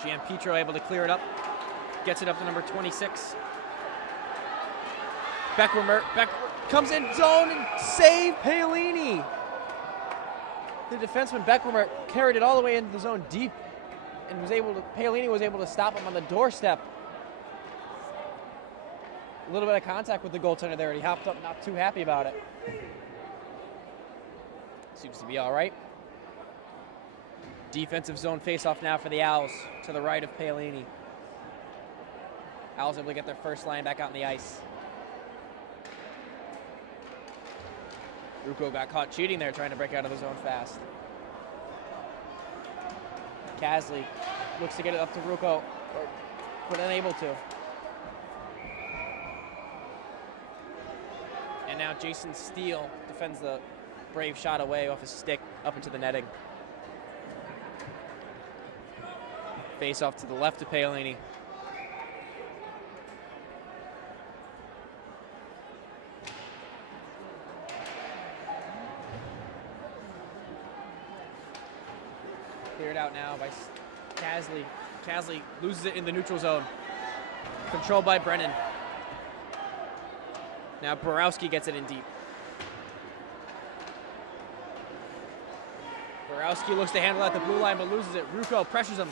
Gianpietro able to clear it up. Gets it up to number 26. Beckwimmer comes in zone and save Paolini. The defenseman Beckwimmer carried it all the way into the zone deep and Paolini was able to stop him on the doorstep. A little bit of contact with the goaltender there and he hopped up, not too happy about it. Seems to be all right. Defensive zone face-off now for the Owls to the right of Paolini. Owls able to get their first line back out on the ice. Ruocco got caught cheating there, trying to break out of the zone fast. Kasley looks to get it up to Ruocco, but unable to. And now Jason Steele defends the Brave shot away off his stick up into the netting. Face off to the left of Paolini. Cleared out now by Kasley. Kasley loses it in the neutral zone. Controlled by Brennan. Now Borowski gets it in deep. Borowski looks to handle at the blue line but loses it. Ruocco pressures him,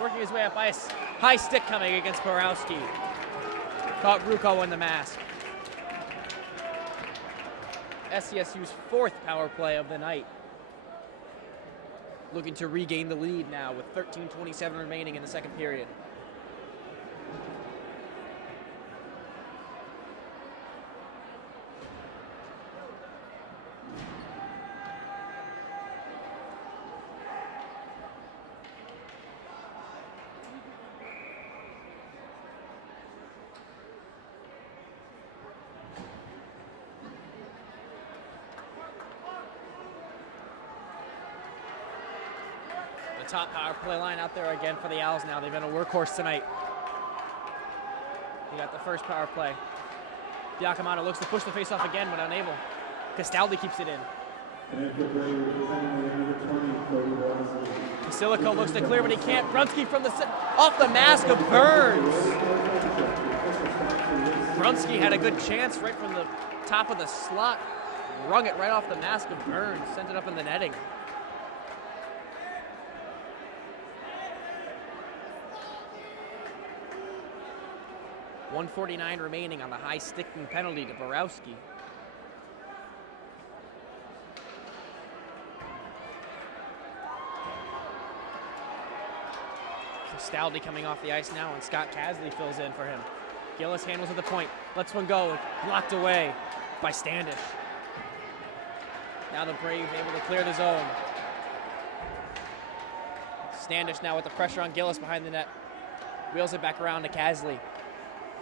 working his way up ice. High stick coming against Borowski. Caught Ruocco in the mask. SCSU's 4th power play of the night. Looking to regain the lead now with 13:27 remaining in the second period. Top power play line out there again for the Owls now. They've been a workhorse tonight. They got the first power play. Giacomono looks to push the face off again, but unable. Castaldi keeps it in. Basilico looks to clear, but he can't. Brunski from off the mask of Burns. Brunski had a good chance right from the top of the slot. Rung it right off the mask of Burns. Sent it up in the netting. .149 remaining on the high sticking penalty to Borowski. Castaldi coming off the ice now, and Scott Kasley fills in for him. Gillis handles at the point, lets one go, blocked away by Standish. Now the Brave able to clear the zone. Standish now with the pressure on Gillis behind the net. Wheels it back around to Kasley.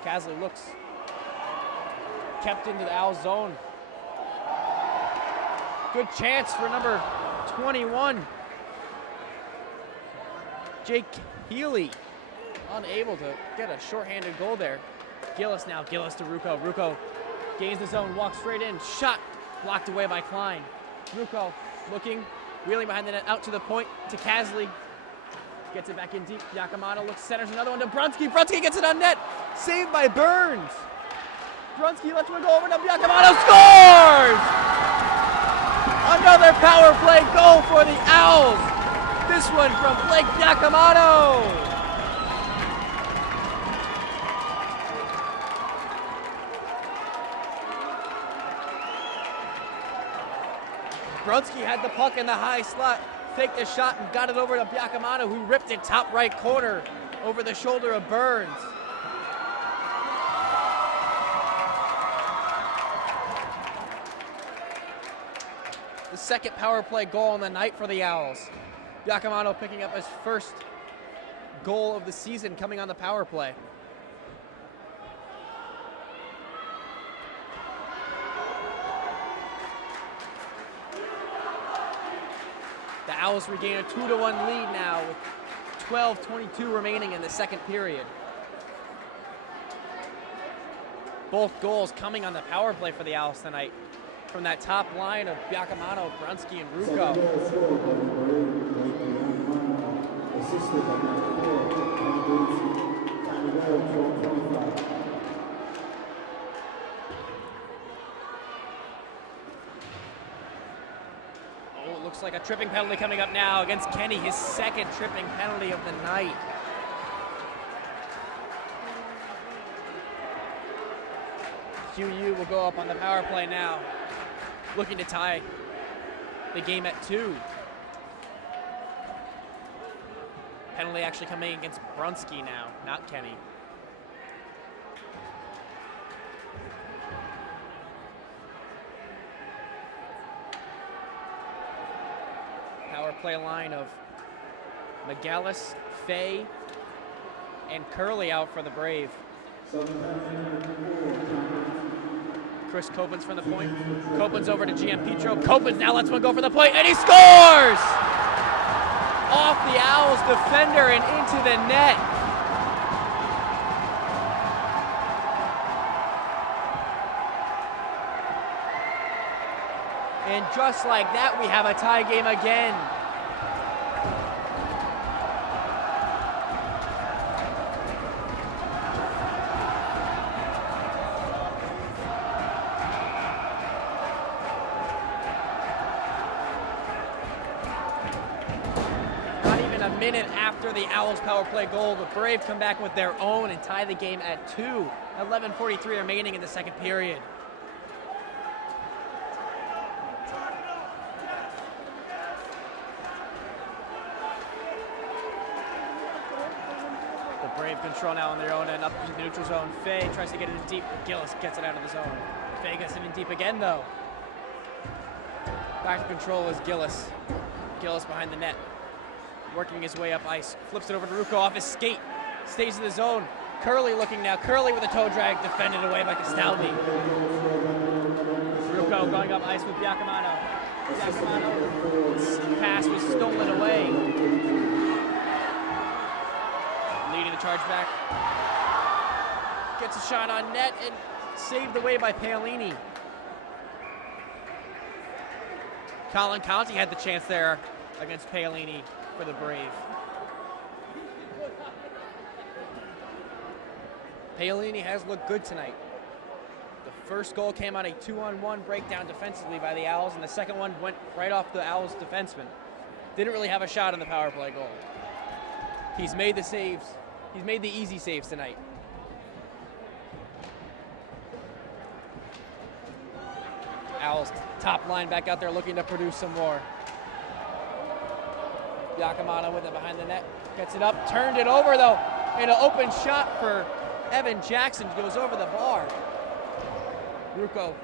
Kasley looks, kept into the Owls zone. Good chance for number 21. Jake Healy, unable to get a shorthanded goal there. Gillis now, Gillis to Ruocco. Ruocco gains the zone, walks straight in, shot, blocked away by Klein. Ruocco looking, wheeling behind the net, out to the point to Kasley. Gets it back in deep. Giacomono looks, centers another one to Brunski. Brunski gets it on net. Saved by Burns. Brunski lets one go over to Giacomono. Scores! Another power play goal for the Owls. This one from Blake Giacomono. Brunski had the puck in the high slot, faked the shot and got it over to Biaccamano, who ripped it top right corner over the shoulder of Burns. The second power play goal on the night for the Owls. Biaccamano picking up his first goal of the season coming on the power play. The Owls regain a 2-1 lead now with 12:22 remaining in the second period. Both goals coming on the power play for the Owls tonight from that top line of Biaccamano, Brunski, and Rucco. Oh, it looks like a tripping penalty coming up now against Kenny, his second tripping penalty of the night. QU will go up on the power play now, looking to tie the game at 2. Penalty actually coming against Brunski now, not Kenny. Power play line of McGallis, Fay, and Curley out for the Brave. Chris Copens from the point. Copens over to GM Petro. Copens now lets one go for the point, and he scores! Off the Owls defender and into the net. And just like that, we have a tie game again. Minute after the Owls power play goal, the Brave come back with their own and tie the game at 2. 11:43 remaining in the second period. The Brave control now on their own and up to the neutral zone. Fay tries to get it in deep, but Gillis gets it out of the zone. Fay gets it in deep again though. Back to control is Gillis. Gillis behind the net, working his way up ice, flips it over to Rucco off his skate, stays in the zone. Curley looking now, Curley with a toe drag, defended away by Castaldi. Rucco going up ice with Biaccamano. Biaccamano's pass was stolen away. Leading the charge back. Gets a shot on net and saved away by Paolini. Colin County had the chance there against Paolini for the Brave. Paolini has looked good tonight. The first goal came on a 2-on-1 breakdown defensively by the Owls, and the second one went right off the Owls defenseman. Didn't really have a shot on the power play goal. He's made the saves. He's made the easy saves tonight. Owls top line back out there looking to produce some more. Biaccamano with it behind the net, gets it up, turned it over though, and an open shot for Evan Jackson goes over the bar. Rucco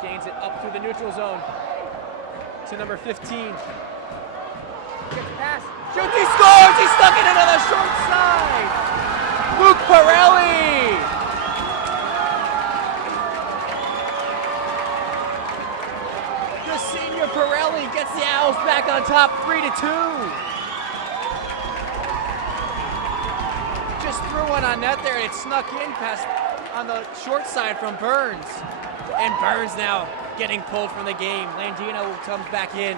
gains it up through the neutral zone to number 15. Gets a pass, shoots, he scores! He stuck it into the short side! Luke Pirelli! Senior Pirelli gets the Owls back on top 3-2. Just threw one on net there and it snuck in past on the short side from Burns. And Burns now getting pulled from the game. Landino comes back in.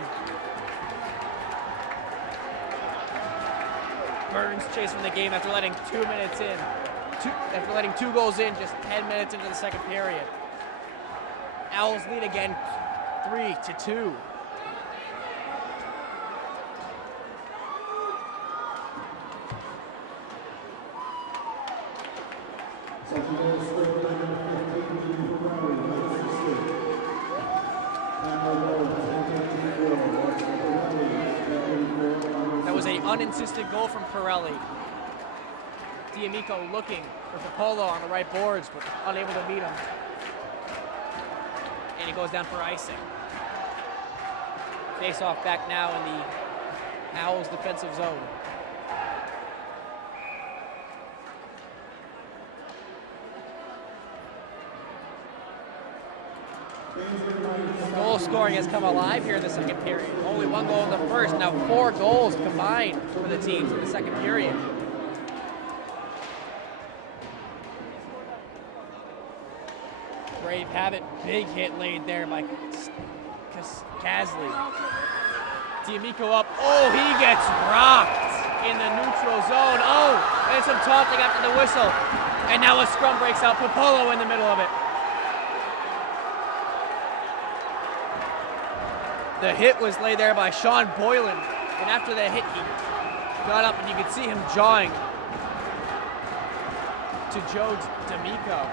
Burns chasing the game after letting 2 minutes in. After letting 2 goals in just 10 minutes into the second period. Owls lead again 3-2. Second uninsistent goal from Pirelli. D'Amico looking for Popolo on the right boards, but unable to meet him. And he goes down for icing. Face off back now in the Owls defensive zone. Goal scoring has come alive here in the second period. Only one goal in the first, now 4 goals combined for the teams in the second period. Brave have it, big hit laid there by Casley. D'Amico up, oh, he gets rocked in the neutral zone. Oh, and some taunting after the whistle. And now a scrum breaks out, Popolo in the middle of it. The hit was laid there by Sean Boylan, and after the hit, he got up and you could see him jawing to Joe D'Amico.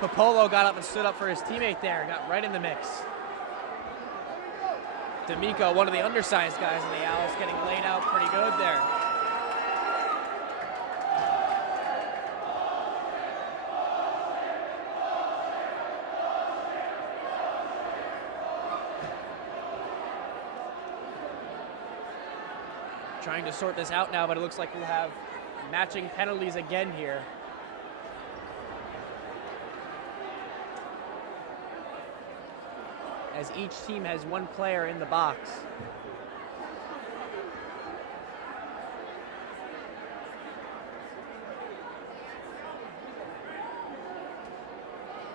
Popolo got up and stood up for his teammate there, got right in the mix. D'Amico, one of the undersized guys in the Owls, getting laid out pretty good there. Trying to sort this out now, but it looks like we'll have matching penalties again here. As each team has one player in the box.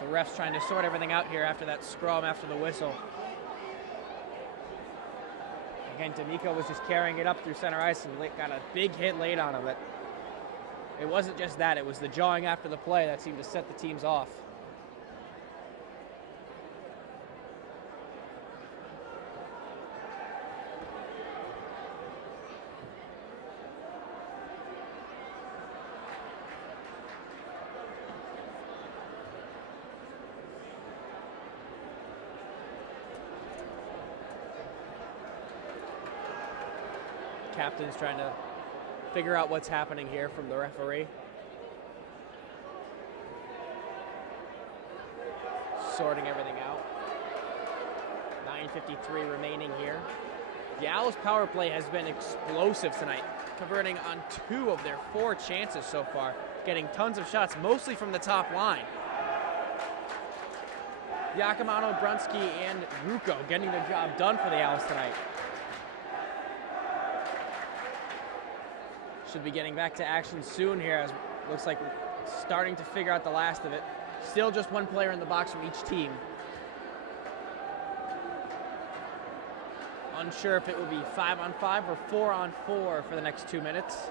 The ref's trying to sort everything out here after that scrum, after the whistle. Again, D'Amico was just carrying it up through center ice and got a big hit laid on him. But it wasn't just that, it was the jawing after the play that seemed to set the teams off. Captain's trying to figure out what's happening here from the referee. Sorting everything out. 9:53 remaining here. The Owls' power play has been explosive tonight, converting on 2 of their 4 chances so far, getting tons of shots, mostly from the top line. Giacomo, Brunsky, and Rucco getting the job done for the Owls tonight. Should be getting back to action soon here, as looks like we're starting to figure out the last of it. Still just one player in the box from each team. Unsure if it will be 5-on-5 or 4-on-4 for the next 2 minutes.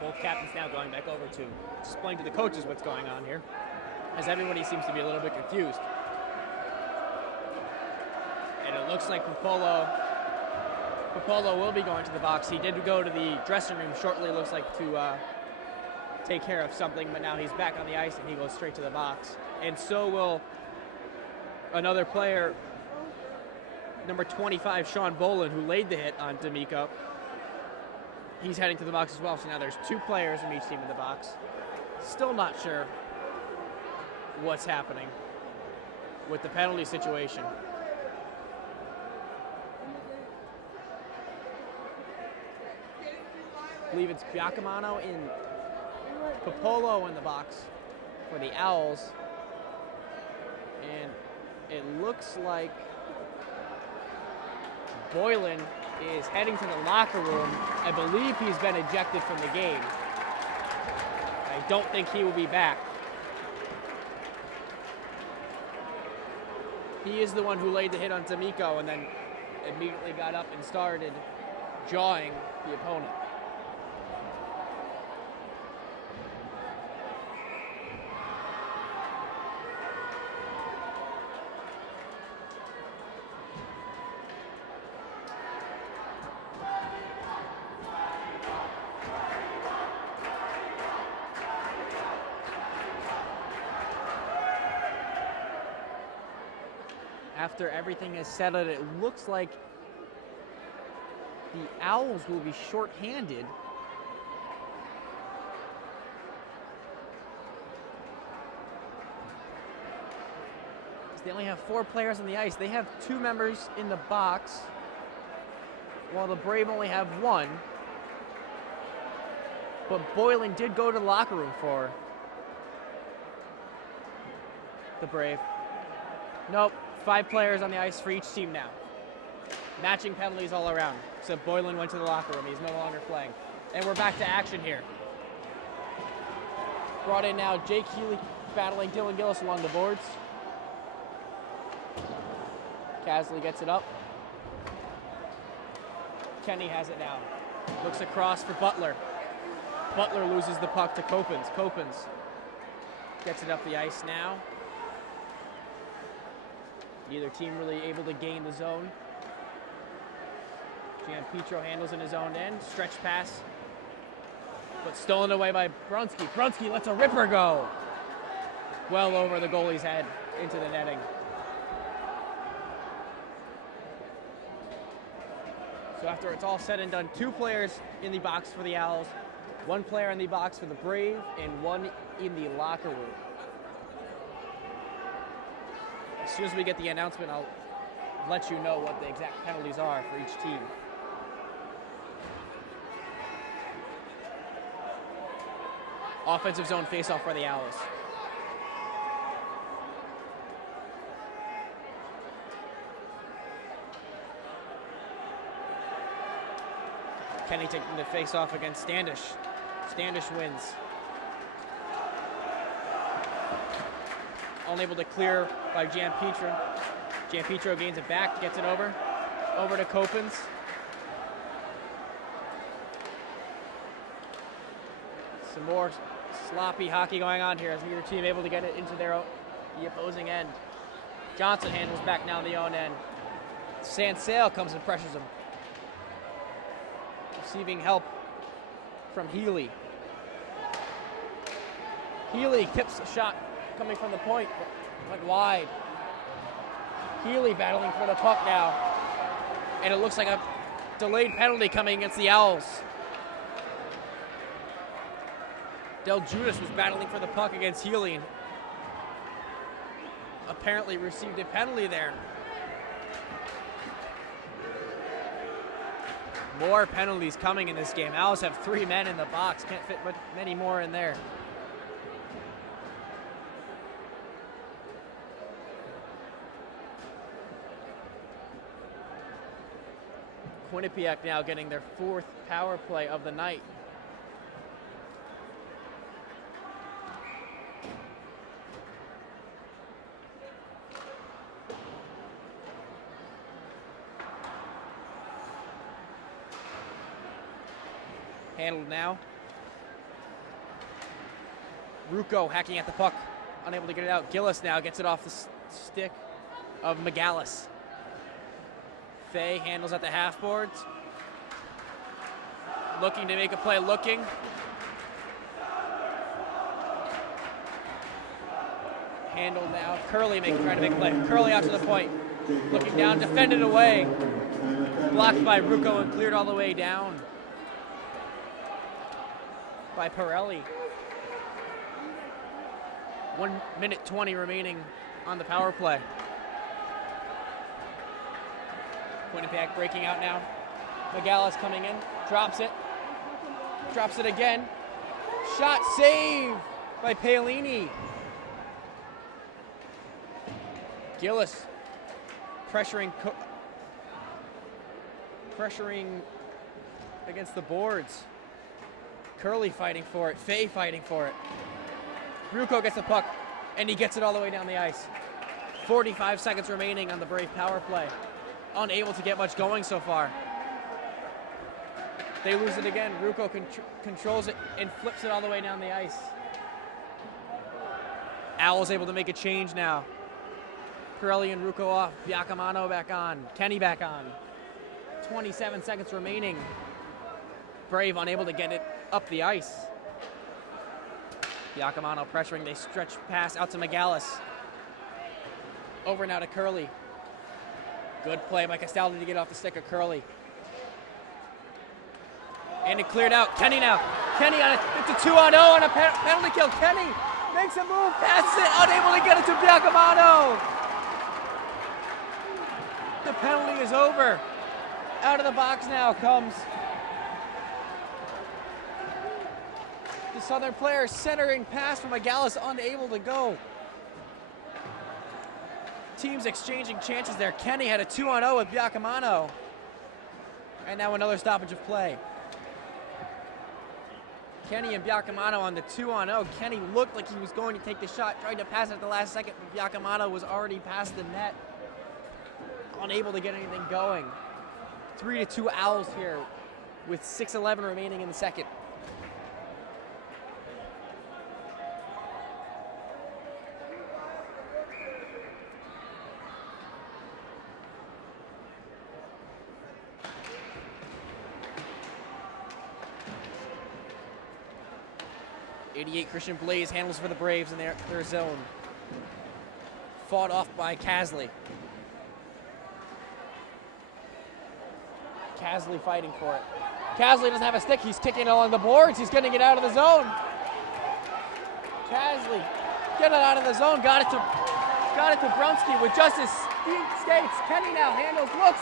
Both captains now going back over to explain to the coaches what's going on here, as everybody seems to be a little bit confused. And it looks like Popolo will be going to the box. He did go to the dressing room shortly, looks like, to take care of something, but now he's back on the ice and he goes straight to the box. And so will another player, number 25, Sean Boland, who laid the hit on D'Amico. He's heading to the box as well, so now there's 2 players from each team in the box. Still not sure what's happening with the penalty situation. I believe it's Giacomo and Popolo in the box for the Owls. And it looks like Boylan is heading to the locker room. I believe he's been ejected from the game. I don't think he will be back. He is the one who laid the hit on D'Amico and then immediately got up and started jawing the opponent. After everything is settled, it looks like the Owls will be short-handed. They only have 4 players on the ice. They have 2 members in the box, while the Brave only have 1. But Boylan did go to the locker room for the Brave. Nope. 5 players on the ice for each team now. Matching penalties all around. So Boylan went to the locker room. He's no longer playing. And we're back to action here. Brought in now Jake Healy battling Dylan Gillis along the boards. Casley gets it up. Kenny has it now. Looks across for Butler. Butler loses the puck to Copens. Copens gets it up the ice now. Neither team really able to gain the zone. Gianpietro handles in his own end. Stretch pass. But stolen away by Brunski. Brunski lets a ripper go. Well over the goalie's head into the netting. So after it's all said and done, 2 players in the box for the Owls, 1 player in the box for the Brave, and 1 in the locker room. As soon as we get the announcement, I'll let you know what the exact penalties are for each team. Offensive zone faceoff for the Owls. Kenny taking the faceoff against Standish. Standish wins. Unable to clear by Gianpietro. Gianpietro gains it back, gets it over to Copens. Some more sloppy hockey going on here as neither team able to get it into the opposing end. Johnson handles back now the own end. Sansale comes and pressures him. Receiving help from Healy. Healy tips a shot coming from the point, went wide. Healy battling for the puck now. And it looks like a delayed penalty coming against the Owls. Del Judas was battling for the puck against Healy and apparently received a penalty there. More penalties coming in this game. Owls have 3 men in the box. Can't fit many more in there. Quinnipiac now getting their 4th power play of the night. Handled now. Rucco hacking at the puck, unable to get it out. Gillis now gets it off the stick of McGallis. Fay handles at the half boards. Looking to make a play, looking. Handled now. Curley trying to make a play. Curley out to the point. Looking down, defended away. Blocked by Rucco and cleared all the way down by Pirelli. 1:20 remaining on the power play. Quinnipiac breaking out now. McGallis coming in, drops it again. Shot save by Paolini. Gillis pressuring against the boards. Curley fighting for it, Fay fighting for it. Rucco gets the puck, and he gets it all the way down the ice. 45 seconds remaining on the Brave power play. Unable to get much going so far. They lose it again. Ruocco controls it and flips it all the way down the ice. Owls able to make a change now. Pirelli and Ruocco off. Biaccamano back on. Kenny back on. 27 seconds remaining. Brave unable to get it up the ice. Biaccamano pressuring. They stretch pass out to McGallis. Over now to Curley. Good play by Castaldi to get off the stick of Curley. And it cleared out. Kenny now. Kenny on it. It's a 2-on-0 on a penalty kill. Kenny makes a move, passes it, unable to get it to Biaccamano. The penalty is over. Out of the box now comes the Southern player, centering pass from McGallis, unable to go. Teams exchanging chances there. Kenny had a 2-on-0 with Biaccamano. And now another stoppage of play. Kenny and Biaccamano on the 2-on-0. Kenny looked like he was going to take the shot, tried to pass it at the last second, but Biaccamano was already past the net. Unable to get anything going. 3-2 Owls here with 6:11 remaining in the second. Christian Blaze handles for the Braves in their zone. Fought off by Casley. Casley fighting for it. Casley doesn't have a stick. He's kicking it along the boards. He's getting it out of the zone. Casley, get it out of the zone. Got it to Brunski with just his skates. Kenny now handles, looks,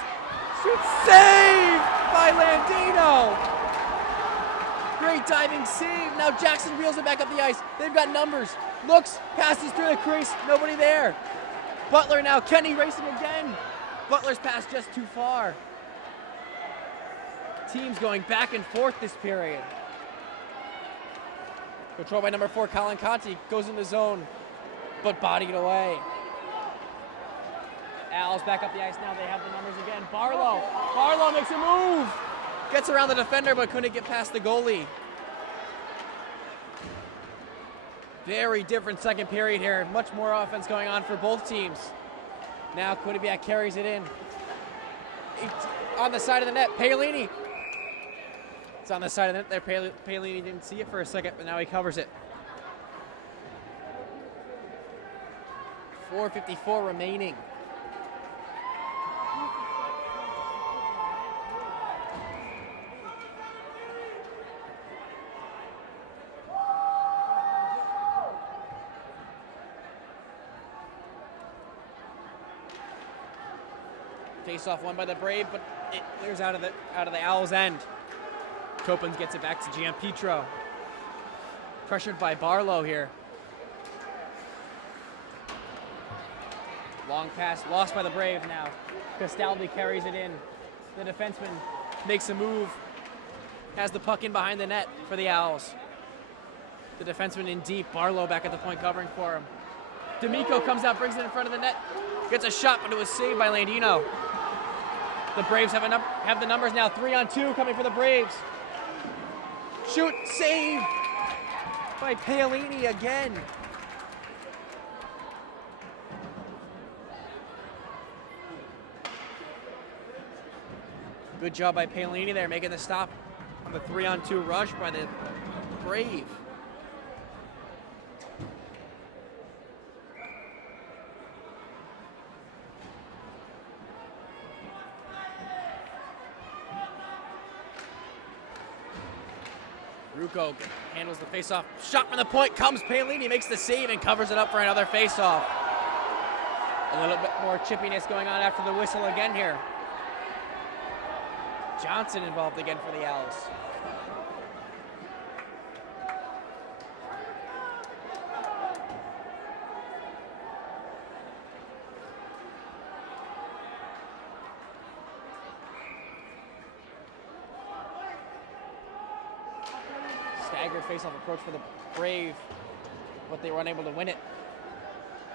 shoots, save by Landino. Great diving save. Now Jackson reels it back up the ice. They've got numbers. Looks, passes through the crease. Nobody there. Butler now. Kenny racing again. Butler's pass just too far. Teams going back and forth this period. Controlled by number 4, Colin Conti. Goes in the zone, but bodied away. Owls back up the ice now. They have the numbers again. Barlow makes a move. Gets around the defender, but couldn't get past the goalie. Very different second period here. Much more offense going on for both teams. Now Quinnipiac carries it in. On the side of the net, Paolini. It's on the side of the net there. Paolini didn't see it for a second, but now he covers it. 4:54 remaining. Face-off won by the Brave, but it clears out of the Owls' end. Copens gets it back to Gianpietro. Pressured by Barlow here. Long pass, lost by the Brave now. Castaldi carries it in. The defenseman makes a move. Has the puck in behind the net for the Owls. The defenseman in deep. Barlow back at the point covering for him. D'Amico comes out, brings it in front of the net. Gets a shot, but it was saved by Landino. The Braves have the numbers now. 3-on-2 coming for the Braves. Shoot, save by Paolini again. Good job by Paolini there, making the stop on the 3-on-2 rush by the Brave. Ruocco handles the faceoff. Shot from the point comes. Paolini makes the save and covers it up for another faceoff. A little bit more chippiness going on after the whistle again here. Johnson involved again for the Owls. Staggered faceoff approach for the Brave, but they were unable to win it.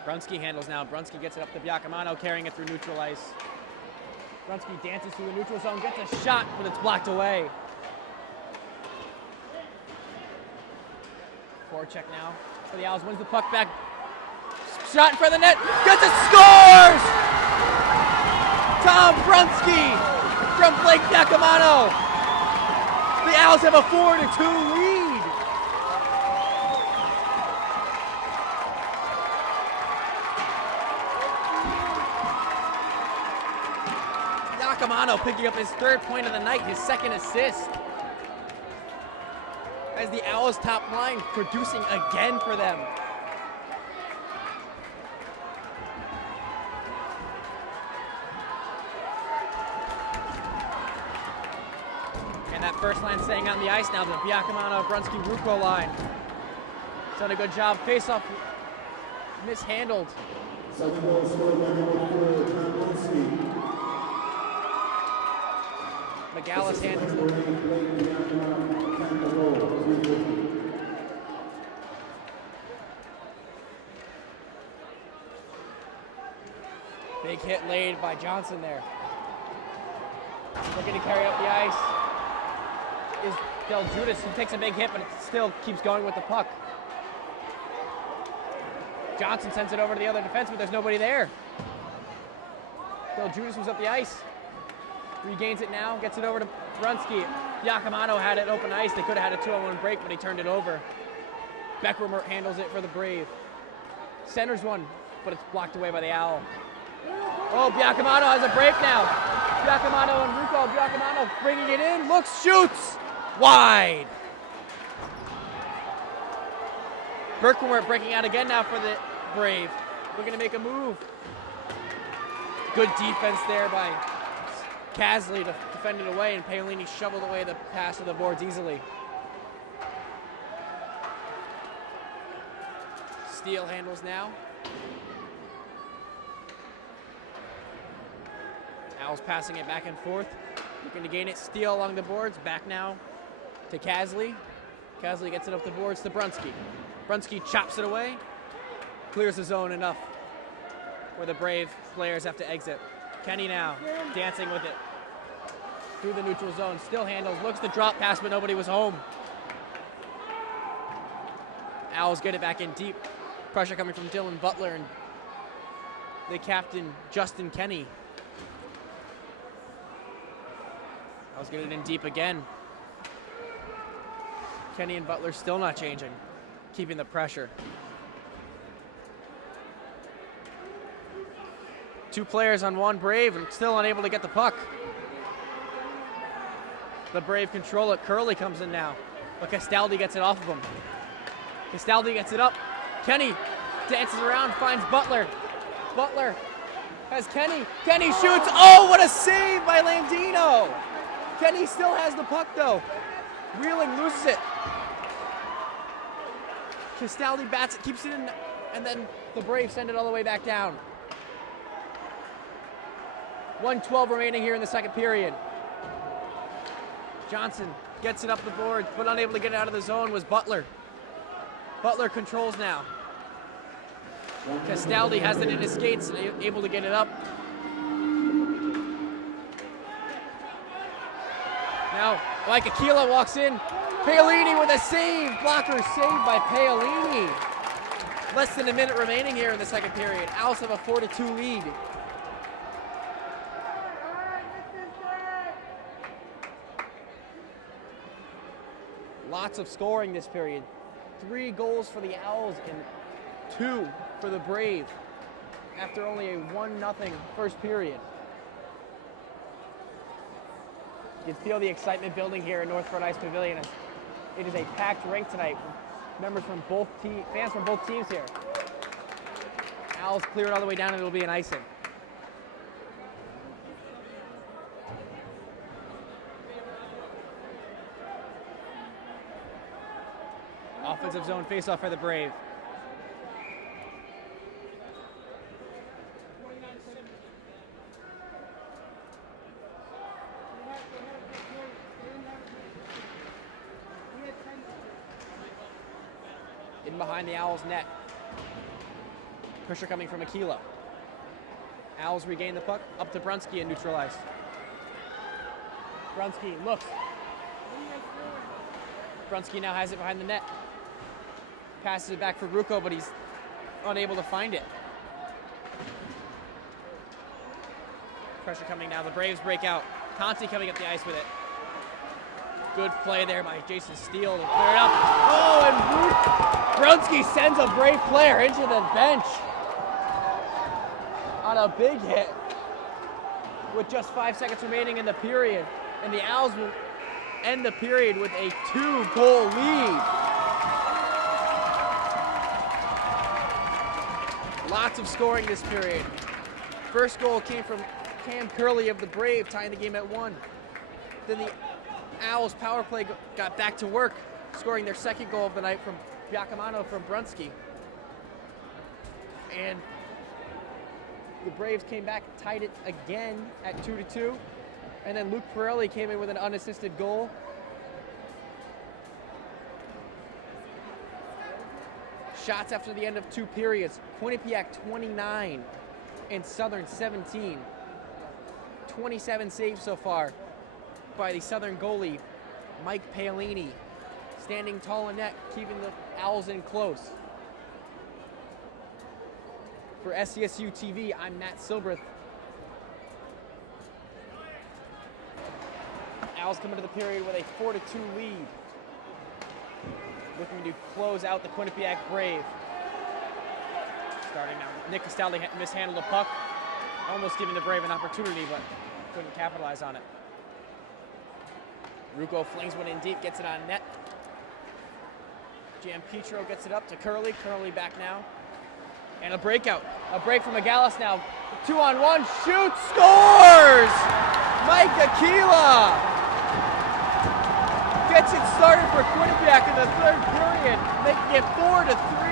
Brunski handles now. Brunski gets it up to Biaccamano, carrying it through neutral ice. Brunski dances through the neutral zone, gets a shot, but it's blocked away. Forecheck now for the Owls. Wins the puck back. Shot in front of the net. Gets it. Scores! Tom Brunsky from Blake Giacomo. The Owls have a 4-2 lead. Giacomo picking up his 3rd point of the night, his 2nd assist. As the Owls top line producing again for them. And that first line staying on the ice now, the Giacomo, Brunsky, Rucco line. Done a good job. Face-off mishandled. Second goal scored by number 4, Tom Linsky. McGallis handles Number it. 8, Blake Giacomo, attacked the goal, 350. Big hit laid by Johnson there. Looking to carry up the ice is Del Judas. He takes a big hit, but it still keeps going with the puck. Johnson sends it over to the other defenseman. There's nobody there. Del Judas was up the ice. Regains it now, gets it over to Brunsky. Giacomo had it open ice. They could have had a 2-on-1 break, but he turned it over. Beckermer handles it for the Brave. Centers one, but it's blocked away by the Owl. Oh, Giacomo has a break now. Giacomo and Rucco. Giacomo bringing it in, looks, shoots, wide. Berkmer breaking out again now for the Brave. Looking to make a move. Good defense there by Casley to defend it away, and Paolini shoveled away the pass to the boards easily. Steele handles now. Owls passing it back and forth. Looking to gain it. Steele along the boards. Back now to Casley. Casley gets it up the boards to Brunsky. Brunsky chops it away. Clears the zone enough where the Brave players have to exit. Kenny now dancing with it through the neutral zone. Still handles. Looks to drop pass, but nobody was home. Owls get it back in deep. Pressure coming from Dylan Butler and the captain, Justin Kenny. Owls get it in deep again. Kenny and Butler still not changing, keeping the pressure. 2 players on 1 Brave and still unable to get the puck. The Brave control it. Curley comes in now, but Castaldi gets it off of him. Castaldi gets it up. Kenny dances around, finds Butler. Butler has Kenny. Kenny shoots. Oh, what a save by Landino. Kenny still has the puck though. Wheeling loses it. Castaldi bats it, keeps it in, and then the Braves send it all the way back down. 1:12 remaining here in the second period. Johnson gets it up the board, but unable to get it out of the zone was Butler. Butler controls now. Castaldi has it in his skates and able to get it up. Now, Mike Aquila walks in. Paolini with a save. Blocker saved by Paolini. Less than a minute remaining here in the second period. Owls have a 4-2 lead. Lots of scoring this period. 3 goals for the Owls and 2 for the Brave after only a 1-0 first period. You can feel the excitement building here in Northfront Ice Pavilion. It is a packed rink tonight. Members from both teams, fans from both teams here. Owls clear it all the way down and it'll be an icing. Offensive zone faceoff for the Brave. In behind the Owls' net. Pressure coming from Aquila. Owls regain the puck, up to Brunsky and neutral ice. Brunsky looks. Brunsky now has it behind the net. Passes it back for Rucco, but he's unable to find it. Pressure coming now. The Braves break out. Conti coming up the ice with it. Good play there by Jason Steele to clear it up. Oh, and Brunski sends a Brave player into the bench on a big hit with just 5 seconds remaining in the period. And the Owls will end the period with a 2-goal lead. Lots of scoring this period. First goal came from Cam Curley of the Brave, tying the game at 1. Then the Owls power play got back to work, scoring their second goal of the night from Giacomano from Brunski. And the Braves came back, tied it again at 2-2. And then Luke Pirelli came in with an unassisted goal. Shots after the end of 2 periods. Quinnipiac 29 and Southern 17. 27 saves so far by the Southern goalie, Mike Paolini, standing tall in net, keeping the Owls in close. For SCSU TV, I'm Matt Silbreth. Owls come into the period with a 4-2 lead. Looking to close out the Quinnipiac Brave. Starting now, Nick Castaldi mishandled the puck, almost giving the Brave an opportunity, but couldn't capitalize on it. Rucco flings one in deep, gets it on net. Gianpietro gets it up to Curley. Curley back now. And a breakout. A break from Megalis now. 2-on-1, shoots, scores! Mike Aquila gets it started for Quinnipiac in the third period, making it 4-3.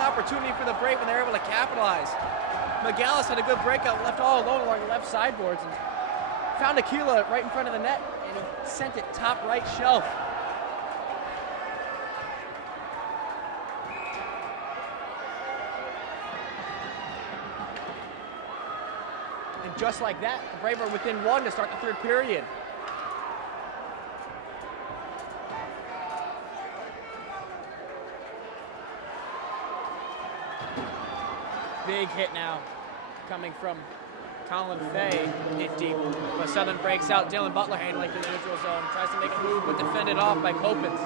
Opportunity for the Brave, and they're able to capitalize. Megalis had a good breakout, left all alone along the left sideboards, and found Aquila right in front of the net, and he sent it top right shelf. And just like that, the Brave are within 1 to start the third period. Big hit now, coming from Colin Fay, hit deep. But Southern breaks out, Dylan Butler handling through the neutral zone, tries to make a move, but defended off by Copens.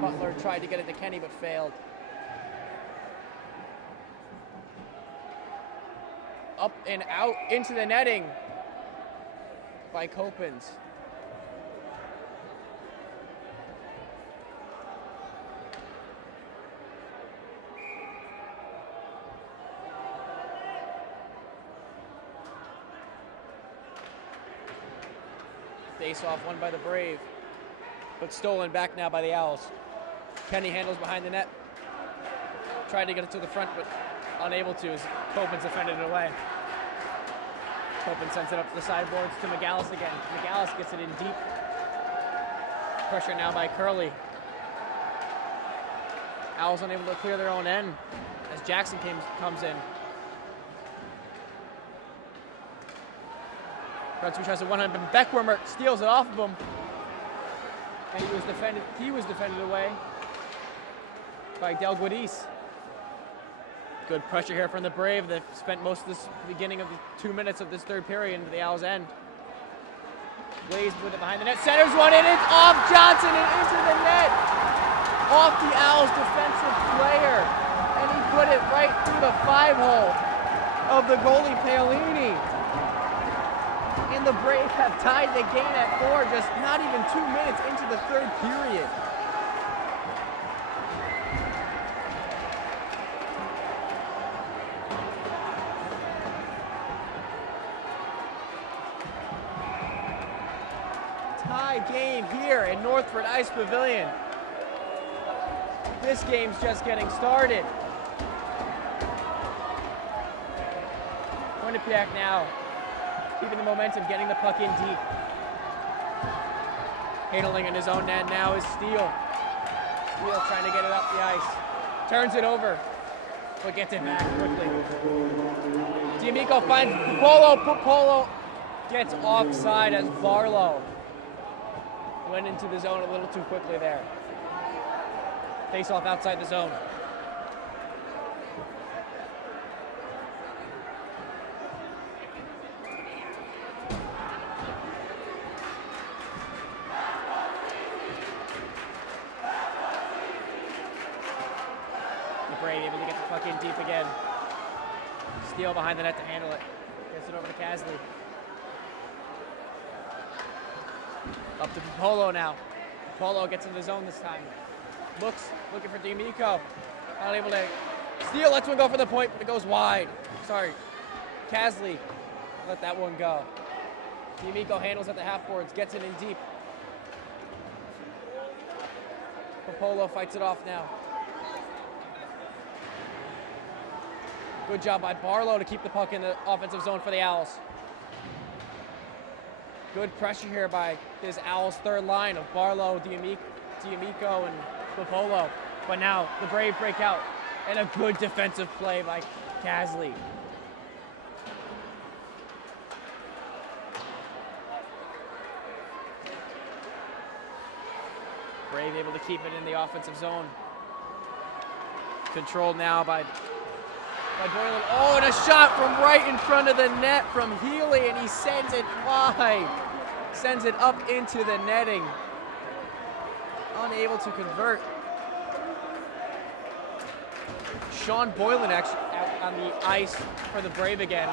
Butler tried to get it to Kenny, but failed. Up and out into the netting by Copens. Face-off won by the Brave, but stolen back now by the Owls. Kenny handles behind the net. Tried to get it to the front, but unable to as Copens defended it away. Copens sends it up to the sideboards to Megalis again. Megalis gets it in deep. Pressure now by Curley. Owls unable to clear their own end as Jackson comes in. Brunski tries to one-hand, but Beckwormer steals it off of him. And he was defended away by Del Guadis. Good pressure here from the Brave. They've spent most of this beginning of the 2 minutes of this third period into the Owls' end. Blaze with it behind the net, centers one in, it's off Johnson and into the net. Off the Owls' defensive player. And he put it right through the 5-hole of the goalie Paolini. And the Brave have tied the game at 4, just not even 2 minutes into the third period. Tie game here in Northford Ice Pavilion. This game's just getting started. Quinnipiac now keeping the momentum, getting the puck in deep. Handling in his own end now is Steele. Steele trying to get it up the ice. Turns it over. but gets it back quickly. D'Amico finds Polo gets offside as Barlow went into the zone a little too quickly there. Face off outside the zone. Brave able to get the puck in deep again. Steele behind the net to handle it. Gets it over to Casley. Up to Polo now. Polo gets in the zone this time. Looking for D'Amico. Not able to. Steele lets one go for the point, but it goes wide. Sorry. Casley let that one go. D'Amico handles at the half boards, gets it in deep. Polo fights it off now. Good job by Barlow to keep the puck in the offensive zone for the Owls. Good pressure here by this Owls third line of Barlow, D'Amico, and Popolo. But now the Brave break out, and a good defensive play by Casley. Brave able to keep it in the offensive zone. Controlled now by Boylan. Oh, and a shot from right in front of the net from Healy, and he sends it wide. Sends it up into the netting. Unable to convert. Sean Boylan actually out on the ice for the Brave again.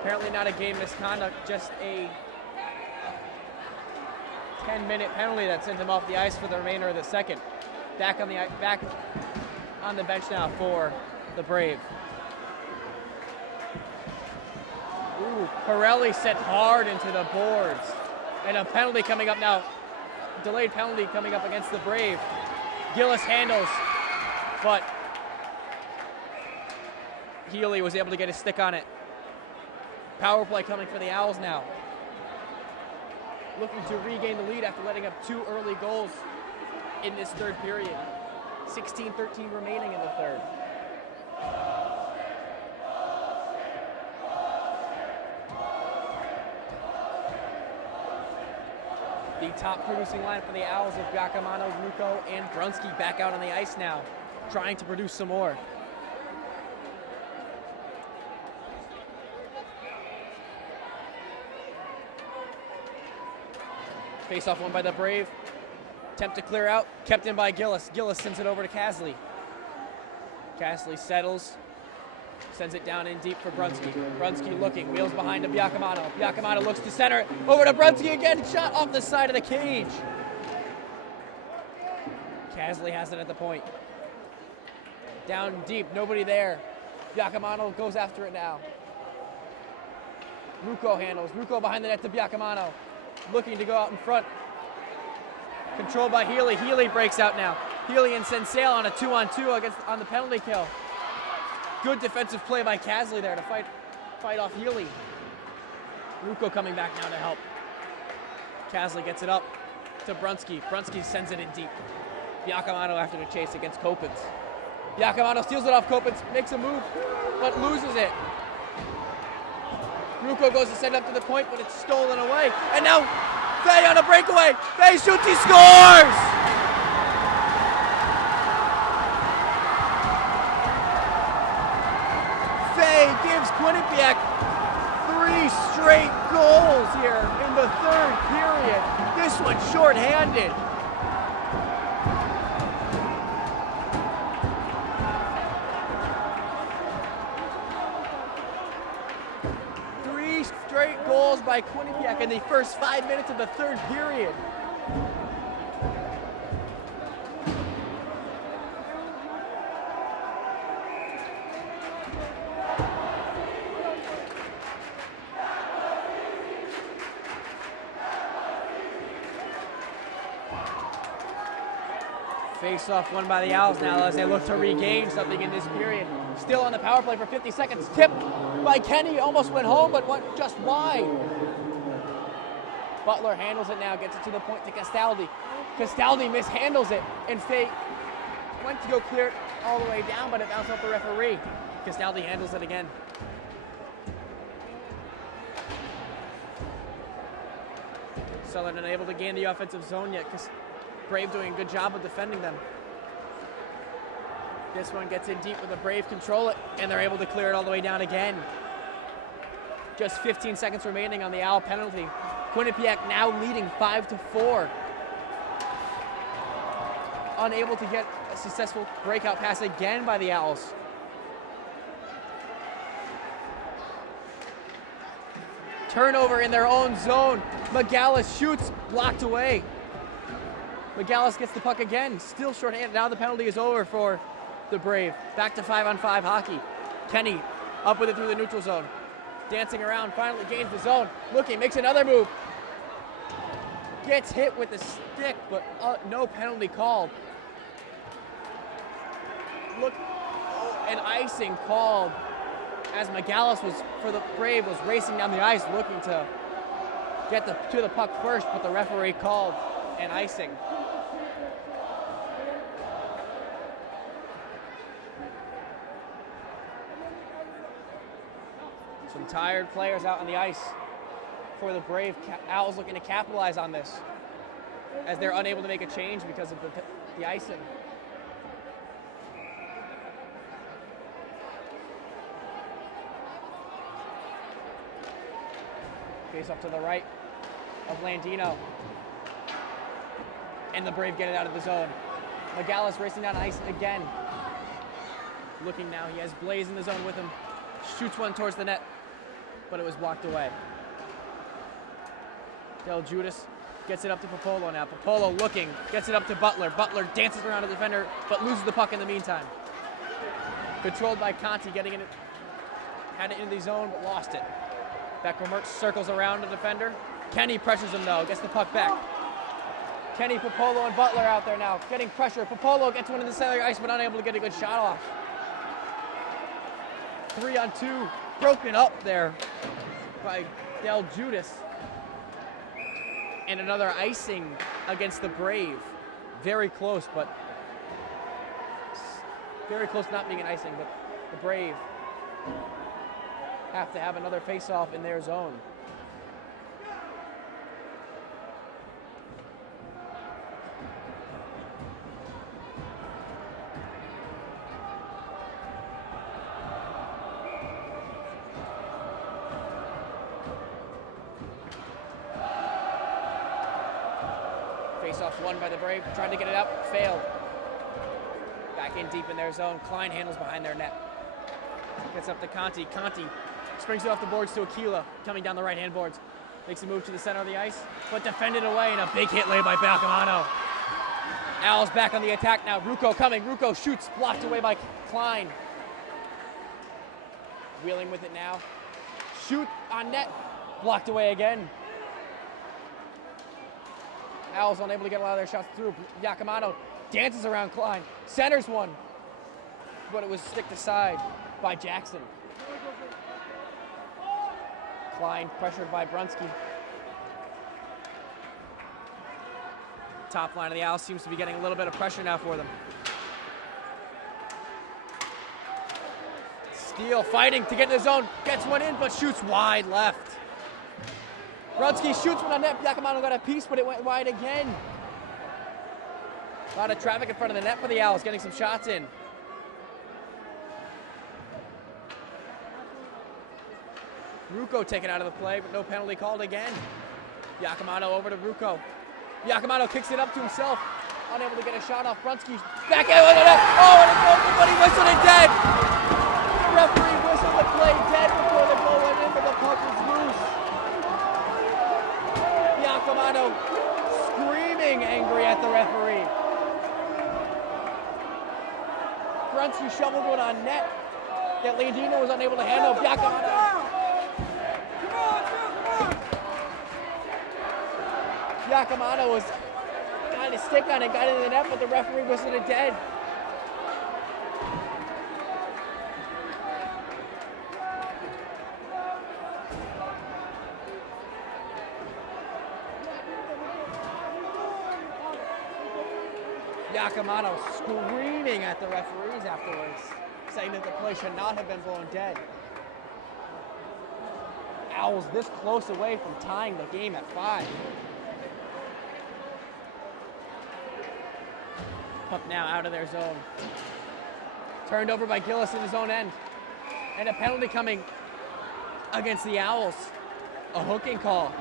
Apparently not a game misconduct, just a 10-minute penalty that sent him off the ice for the remainder of the second. Back on the bench now for the Brave. Ooh, Pirelli set hard into the boards. And a penalty coming up now. Delayed penalty coming up against the Brave. Gillis handles, but Healy was able to get his stick on it. Power play coming for the Owls now. Looking to regain the lead after letting up 2 early goals in this third period. 16-13 remaining in the third. The top producing line for the Owls of Giacomo, Rucco, and Brunski back out on the ice now, trying to produce some more. Face off one by the Brave. Attempt to clear out, kept in by Gillis. Gillis sends it over to Casley. Casley settles, sends it down in deep for Brunski. Brunski looking, wheels behind to Giacomo. Giacomo looks to center, over to Brunski again, shot off the side of the cage. Casley has it at the point. Down deep, nobody there. Giacomo goes after it now. Rucco handles, Rucco behind the net to Giacomo. Looking to go out in front. Controlled by Healy. Healy breaks out now. Healy and Sensale on a 2-on-2 on the penalty kill. Good defensive play by Casley there to fight off Healy. Rucco coming back now to help. Casley gets it up to Brunski. Brunski sends it in deep. Giacomo after the chase against Kopens. Giacomo steals it off Kopens, makes a move, but loses it. Rucco goes to send up to the point, but it's stolen away. And now, Fay on a breakaway. Fay shoots, he scores! Fay gives Quinnipiac 3 straight goals here in the third period. This one shorthanded. Straight goals by Quinnipiac in the first 5 minutes of the third period. Face off won by the Owls now as they look to regain something in this period. Still on the power play for 50 seconds. Tipped by Kenny, almost went home, but went just wide. Butler handles it now, gets it to the point to Castaldi. Castaldi mishandles it, and Fay went to go clear it all the way down, but it bounced off the referee. Castaldi handles it again. Southern unable to gain the offensive zone yet because Brave doing a good job of defending them. This one gets in deep with the Brave control it, and they're able to clear it all the way down again. Just 15 seconds remaining on the Owl penalty. Quinnipiac now leading 5-4. Unable to get a successful breakout pass again by the Owls. Turnover in their own zone. McGallis shoots, blocked away. McGallis gets the puck again, still shorthanded. Now the penalty is over for the Brave. Back to 5-on-5 hockey. Kenny up with it through the neutral zone. Dancing around, finally gains the zone. Looking, makes another move. Gets hit with the stick, but no penalty called. Look, an icing called as McGallis for the Brave was racing down the ice looking to get to the puck first, but the referee called an icing. Some tired players out on the ice for the Brave. Owls looking to capitalize on this as they're unable to make a change because of the icing. Face off to the right of Landino. And the Brave get it out of the zone. McGallis racing down ice again. Looking now, he has Blaze in the zone with him. Shoots one towards the net, but it was blocked away. Del Judas gets it up to Popolo now. Popolo looking, gets it up to Butler. Butler dances around the defender, but loses the puck in the meantime. Controlled by Conti, getting it, had it in the zone, but lost it. Becker-Mertz circles around the defender. Kenny pressures him though, gets the puck back. Kenny, Popolo, and Butler out there now, getting pressure. Popolo gets one in the center of the ice, but unable to get a good shot off. 3-on-2, broken up there by Del Judas. And another icing against the Brave. Very close, but very close not being an icing, but the Brave have to have another face-off in their zone. Face-off won by the Brave, tried to get it up, failed. Back in deep in their zone, Klein handles behind their net. Gets up to Conti. Conti springs it off the boards to Aquila, coming down the right-hand boards. Makes a move to the center of the ice, but defended away, and a big hit laid by Balcamano. Owls back on the attack now. Rucco coming. Rucco shoots, blocked away by Klein. Wheeling with it now. Shoot on net, blocked away again. Owls unable to get a lot of their shots through. Giacomo dances around Klein, centers one, but it was sticked aside by Jackson. Klein pressured by Brunski. Top line of the Owls seems to be getting a little bit of pressure now for them. Steele fighting to get in the zone, gets one in, but shoots wide left. Brunski shoots one on net. Giacomo got a piece, but it went wide again. A lot of traffic in front of the net for the Owls, getting some shots in. Rucco taken out of the play, but no penalty called again. Giacomo over to Rucco. Giacomo kicks it up to himself, unable to get a shot off. Brunski back in with it. Oh, and it's over, but he whistled it dead. The referee whistled the play dead before the goal went in, but the puck was loose. Giacomo screaming angry at the referee. Brunski shoveled one on net that Landino was unable to handle. Giacomo was got his stick on it, got it in the net, but the referee whistled it dead. Yakamano screaming at the referees afterwards, saying that the play should not have been blown dead. Owls this close away from tying the game at 5. Puck now out of their zone. Turned over by Gillis in his own end. And a penalty coming against the Owls. A hooking call.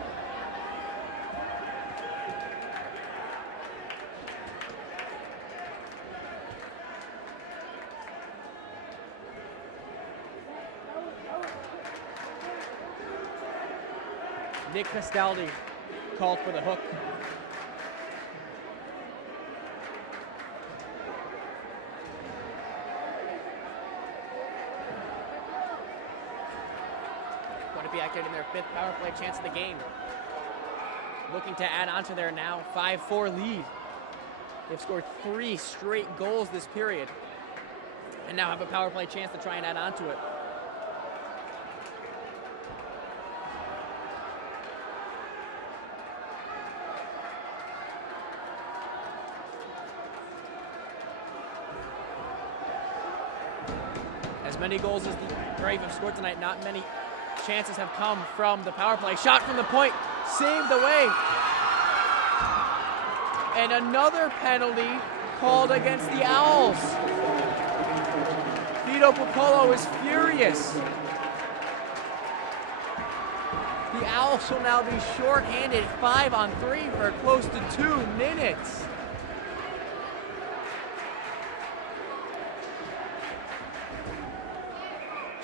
Nick Castaldi called for the hook. Quinnipiac getting their 5th power play chance of the game. Looking to add on to their now 5-4 lead. They've scored 3 straight goals this period and now have a power play chance to try and add on to it. As many goals as the Brave have scored tonight, not many chances have come from the power play. Shot from the point, saved away. And another penalty called against the Owls. Vito Popolo is furious. The Owls will now be shorthanded 5-on-3 for close to 2 minutes.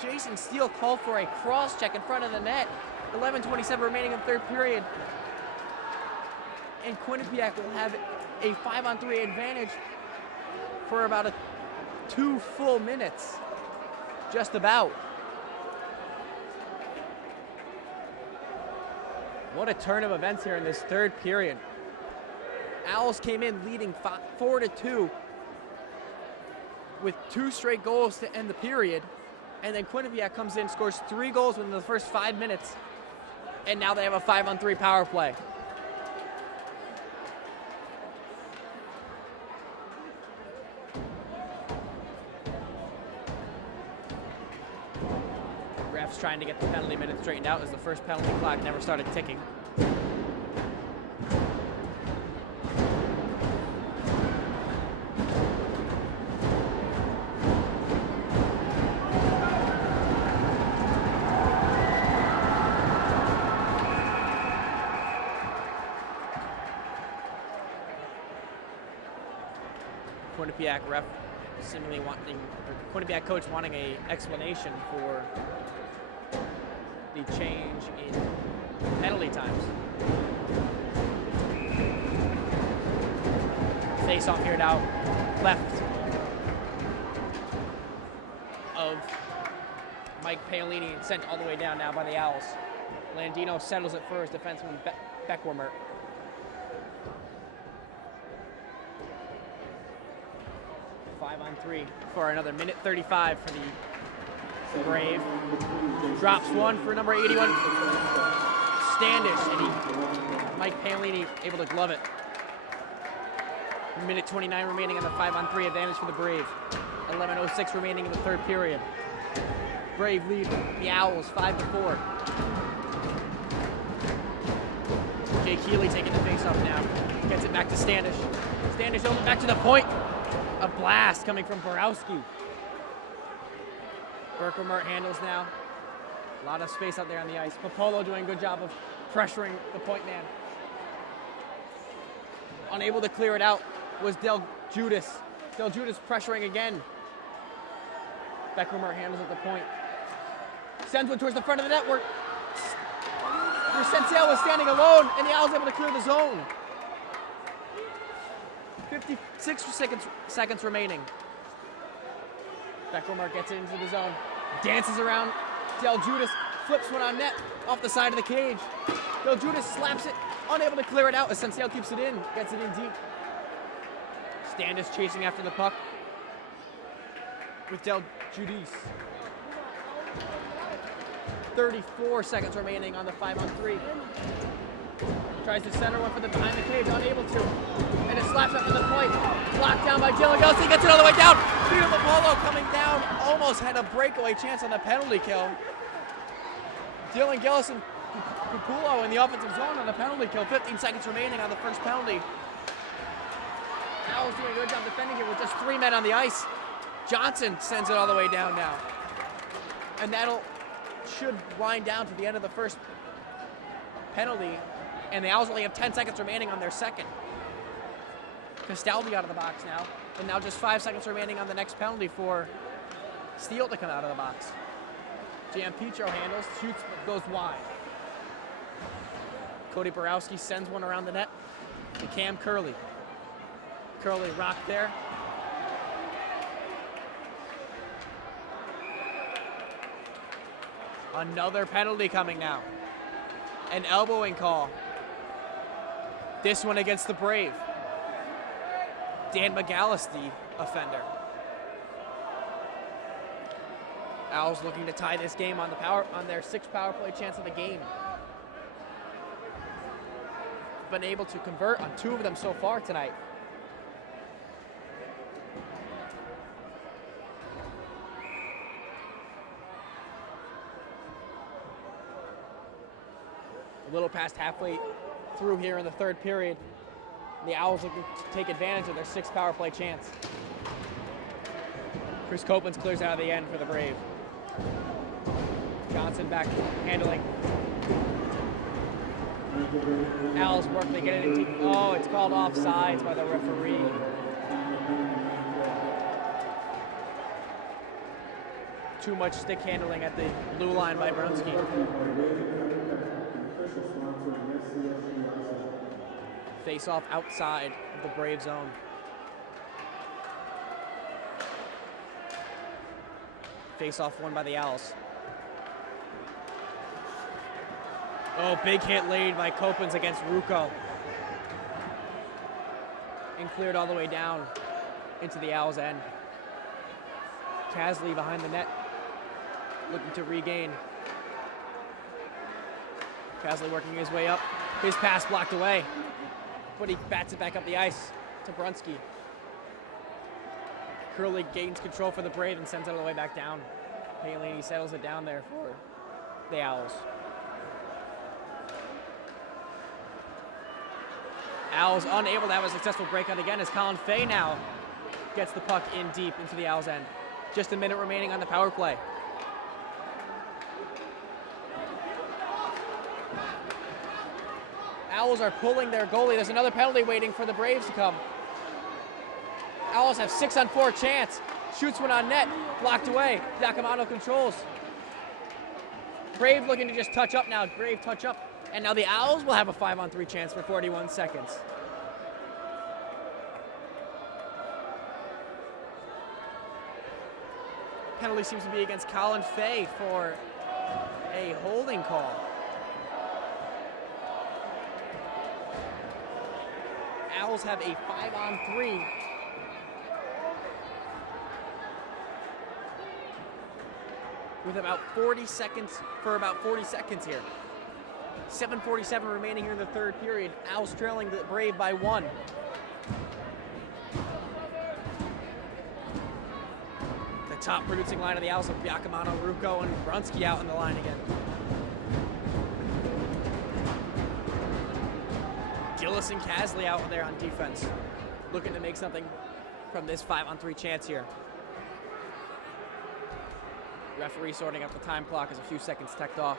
Jason Steele called for a cross-check in front of the net. 11:27 remaining in the 3rd period. And Quinnipiac will have a 5-on-3 advantage for about 2 full minutes. Just about. What a turn of events here in this 3rd period. Owls came in leading 4-2 with 2 straight goals to end the period. And then Quinnipiac comes in, scores 3 goals within the first 5 minutes. And now they have a 5-on-3 power play. Refs trying to get the penalty minutes straightened out as the first penalty clock never started ticking. Quinnipiac ref seemingly wanting, or Quinnipiac coach wanting an explanation for the change in penalty times. Face off here now, left of Mike Paolini and sent all the way down now by the Owls. Landino settles it for his defenseman Beckwimert. 5-on-3 for another minute 35 for the Brave. Drops one for number 81, Standish, and Mike Paolini able to glove it. Minute 29 remaining on the 5-on-3 advantage for the Brave. 11:06 remaining in the 3rd period. Brave lead the Owls 5-4. Jake Healy taking the face-off now. Gets it back to Standish. Standish over back to the point. A blast coming from Borowski. Berkelmert handles now. A lot of space out there on the ice. Popolo doing a good job of pressuring the point man. Unable to clear it out was Del Judas. Del Judas pressuring again. Beckwimert handles at the point. Sends one towards the front of the network. Sensiel was standing alone, and the Owls able to clear the zone. 56 seconds remaining. Beckwimert gets it into the zone. Dances around. Del Judas flips one on net off the side of the cage. Del Judas slaps it, unable to clear it out as Sensiel keeps it in, gets it in deep. Standish chasing after the puck with Del Judas. 34 seconds remaining on the 5-on-3. Tries to center one for the behind the cage, unable to. And it slaps up to the point. Blocked down by Dylan Gillis. He gets it all the way down. Beautiful polo coming down. Almost had a breakaway chance on the penalty kill. Dylan Gillis and Pupulo in the offensive zone on the penalty kill. 15 seconds remaining on the first penalty. Owls doing a good job defending here with just 3 men on the ice. Johnson sends it all the way down now. And should wind down to the end of the first penalty. And the Owls only have 10 seconds remaining on their second. Castaldi out of the box now. And now just 5 seconds remaining on the next penalty for Steele to come out of the box. Gianpietro handles, shoots, goes wide. Cody Borowski sends one around the net to Cam Curley. Curley rocked there. Another penalty coming now. An elbowing call. This one against the Brave. Dan McGallis, the offender. Owls looking to tie this game on their 6th power play chance of the game. Been able to convert on 2 of them so far tonight. A little past halfway through here in the 3rd period. The Owls looking to take advantage of their 6th power play chance. Chris Copeland clears out of the end for the Brave. Johnson back handling. Owls work to get it into. Oh, it's called offsides by the referee. Too much stick handling at the blue line by Brunsky. Face off outside of the Brave zone. Face off won by the Owls. Oh, big hit laid by Copens against Rucco. And cleared all the way down into the Owls' end. Casley behind the net, looking to regain. Casley working his way up. His pass blocked away, but he bats it back up the ice to Brunsky. Curley gains control for the Brave and sends it all the way back down. Paolini settles it down there for the Owls. Owls unable to have a successful breakout again as Colin Fay now gets the puck in deep into the Owls' end. Just a minute remaining on the power play. Owls are pulling their goalie. There's another penalty waiting for the Braves to come. Owls have 6-on-4 chance. Shoots one on net, blocked away. Giacomo controls. Brave looking to just touch up now. Brave touch up. And now the Owls will have a 5-on-3 chance for 41 seconds. Penalty seems to be against Colin Fay for a holding call. Owls have a 5-on-3. With about 40 seconds, for about 40 seconds here. 7:47 remaining here in the 3rd period. Owls trailing the Brave by 1. The top producing line of the Owls of Giacomo, Rucco, and Brunsky out on the line again. Gillis and Casley out there on defense, looking to make something from this 5-on-3 chance here. Referee sorting up the time clock as a few seconds ticked off.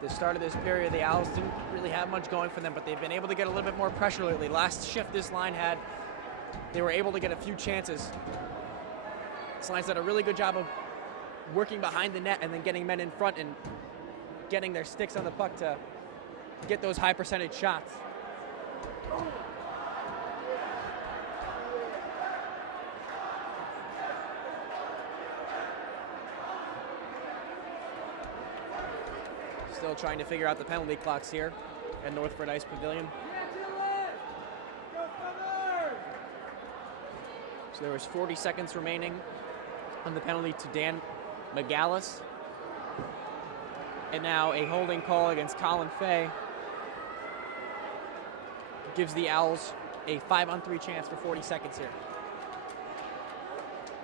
The start of this period, the Owls didn't really have much going for them, but they've been able to get a little bit more pressure lately. Last shift this line had, they were able to get a few chances. This line's done a really good job of working behind the net and then getting men in front and getting their sticks on the puck to get those high percentage shots. Still trying to figure out the penalty clocks here at Northford Ice Pavilion. So there was 40 seconds remaining on the penalty to Dan McGallis. And now a holding call against Colin Fay gives the Owls a 5-on-3 chance for 40 seconds here.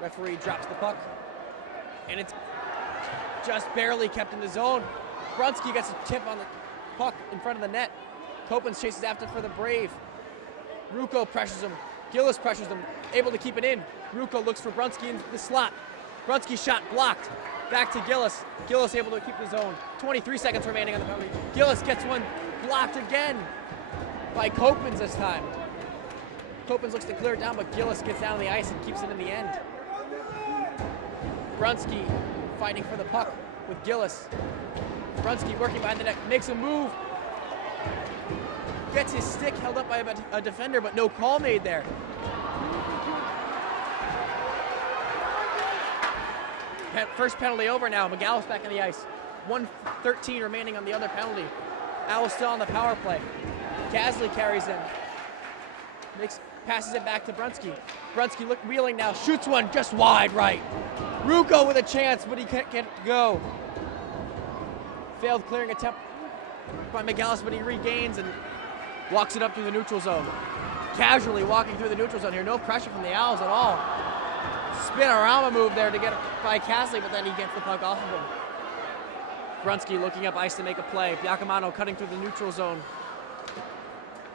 Referee drops the puck, and it's just barely kept in the zone. Brunski gets a tip on the puck in front of the net. Copens chases after for the Brave. Ruocco pressures him. Gillis pressures him, able to keep it in. Ruocco looks for Brunski in the slot. Brunski shot blocked. Back to Gillis. Gillis able to keep the zone. 23 seconds remaining on the penalty. Gillis gets one blocked again by Copens this time. Copens looks to clear it down, but Gillis gets down on the ice and keeps it in the end. Brunski fighting for the puck with Gillis. Brunski working behind the net, makes a move. Gets his stick held up by a defender, but no call made there. First penalty over now. McGallis back on the ice. 1:13 remaining on the other penalty. Owls still on the power play. Gasley carries in. Passes it back to Brunski. Brunski wheeling now. Shoots one just wide right. Ruocco with a chance, but he can't go. Failed clearing attempt by McGallis, but he regains and walks it up through the neutral zone. Casually walking through the neutral zone here. No pressure from the Owls at all. Spin-a-rama move there to get it by Cassidy, but then he gets the puck off of him. Brunski looking up ice to make a play. Giacomo cutting through the neutral zone.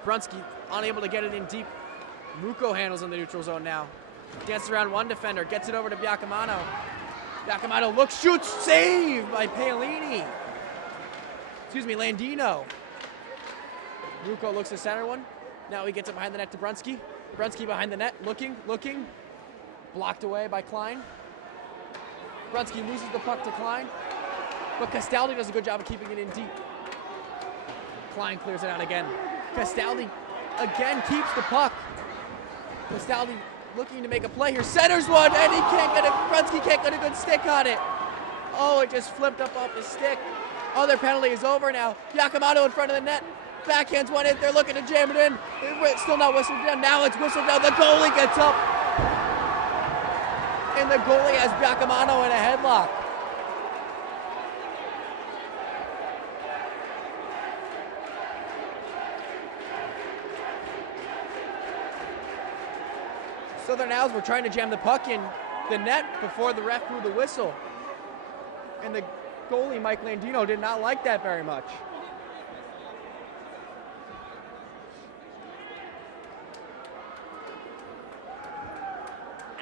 Brunski unable to get it in deep. Ruocco handles in the neutral zone now. Dances around one defender, gets it over to Giacomo. Giacomo looks, shoots, saved by Paolini. Landino. Ruocco looks to center one. Now he gets it behind the net to Brunski. Brunski behind the net, looking. Blocked away by Klein. Brunski loses the puck to Klein, but Castaldi does a good job of keeping it in deep. Klein clears it out again. Castaldi again keeps the puck. Castaldi looking to make a play here. Centers one, and he can't get it. Brunski can't get a good stick on it. Oh, it just flipped up off his stick. Other penalty is over now. Giacomo in front of the net. Backhands one in. They're looking to jam it in. It's still not whistled down. Now it's whistled down. The goalie gets up. And the goalie has Giacomo in a headlock. Southern Owls were trying to jam the puck in the net before the ref blew the whistle. And the goalie, Mike Landino, did not like that very much.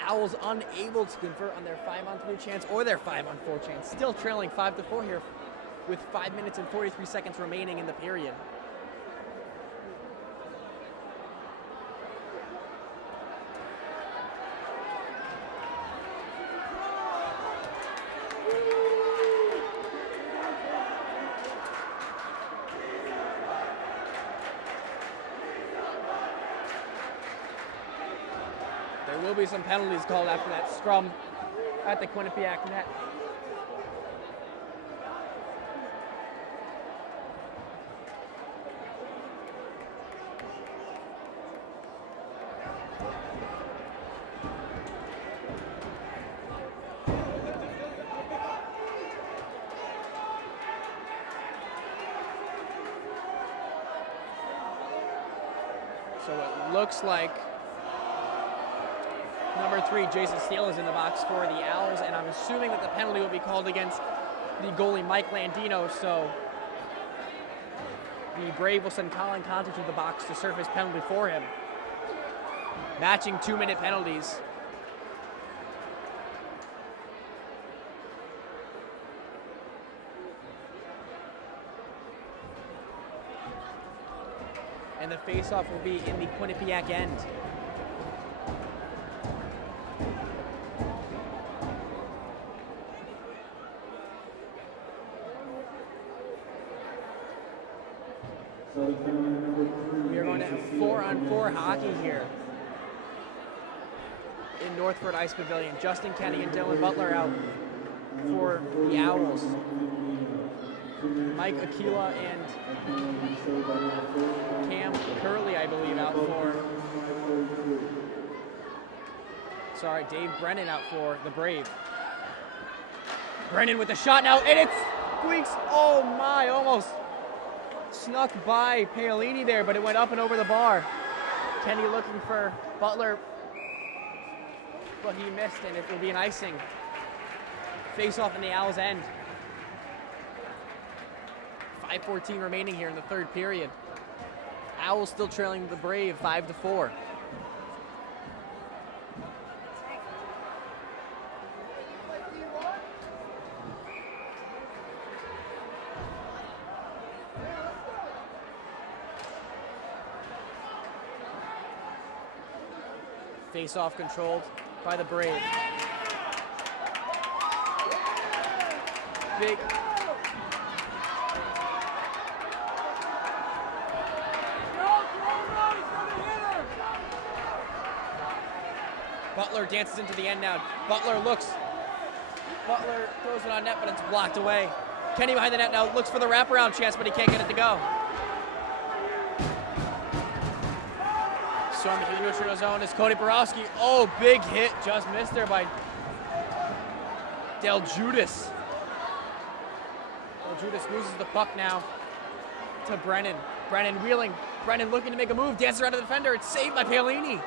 Owls unable to convert on their 5-on-3 chance or their 5-on-4 chance. Still trailing 5-4 here with 5 minutes and 43 seconds remaining in the period. There will be some penalties called after that scrum at the Quinnipiac net. So it looks like number 3, Jason Steele, is in the box for the Owls, and I'm assuming that the penalty will be called against the goalie, Mike Landino, so the Brave will send Colin Conter to the box to serve his penalty for him. Matching 2-minute penalties. And the face-off will be in the Quinnipiac end. We are going to have 4-on-4 hockey here in Northford Ice Pavilion. Justin Kenny and Dylan Butler out for the Owls. Mike Aquila and Cam Curley, I believe, out for Sorry, Dave Brennan out for the Brave. Brennan with the shot now, and it squeaks. Oh my, almost snuck by Paolini there, but it went up and over the bar. Kenny looking for Butler, but he missed, and it will be an icing. Face off in the Owls' end. 5:14 remaining here in the third period. Owls still trailing the Brave 5-4. Face-off controlled by the Brave. Big. Butler dances into the end now. Butler looks. Butler throws it on net, but it's blocked away. Kenny behind the net now looks for the wraparound chance, but he can't get it to go. Storming through the neutral zone is Cody Borowski. Oh, big hit. Just missed there by Del Judas. Del Judas loses the puck now to Brennan. Brennan wheeling. Brennan looking to make a move. Dances around the defender. It's saved by Paolini.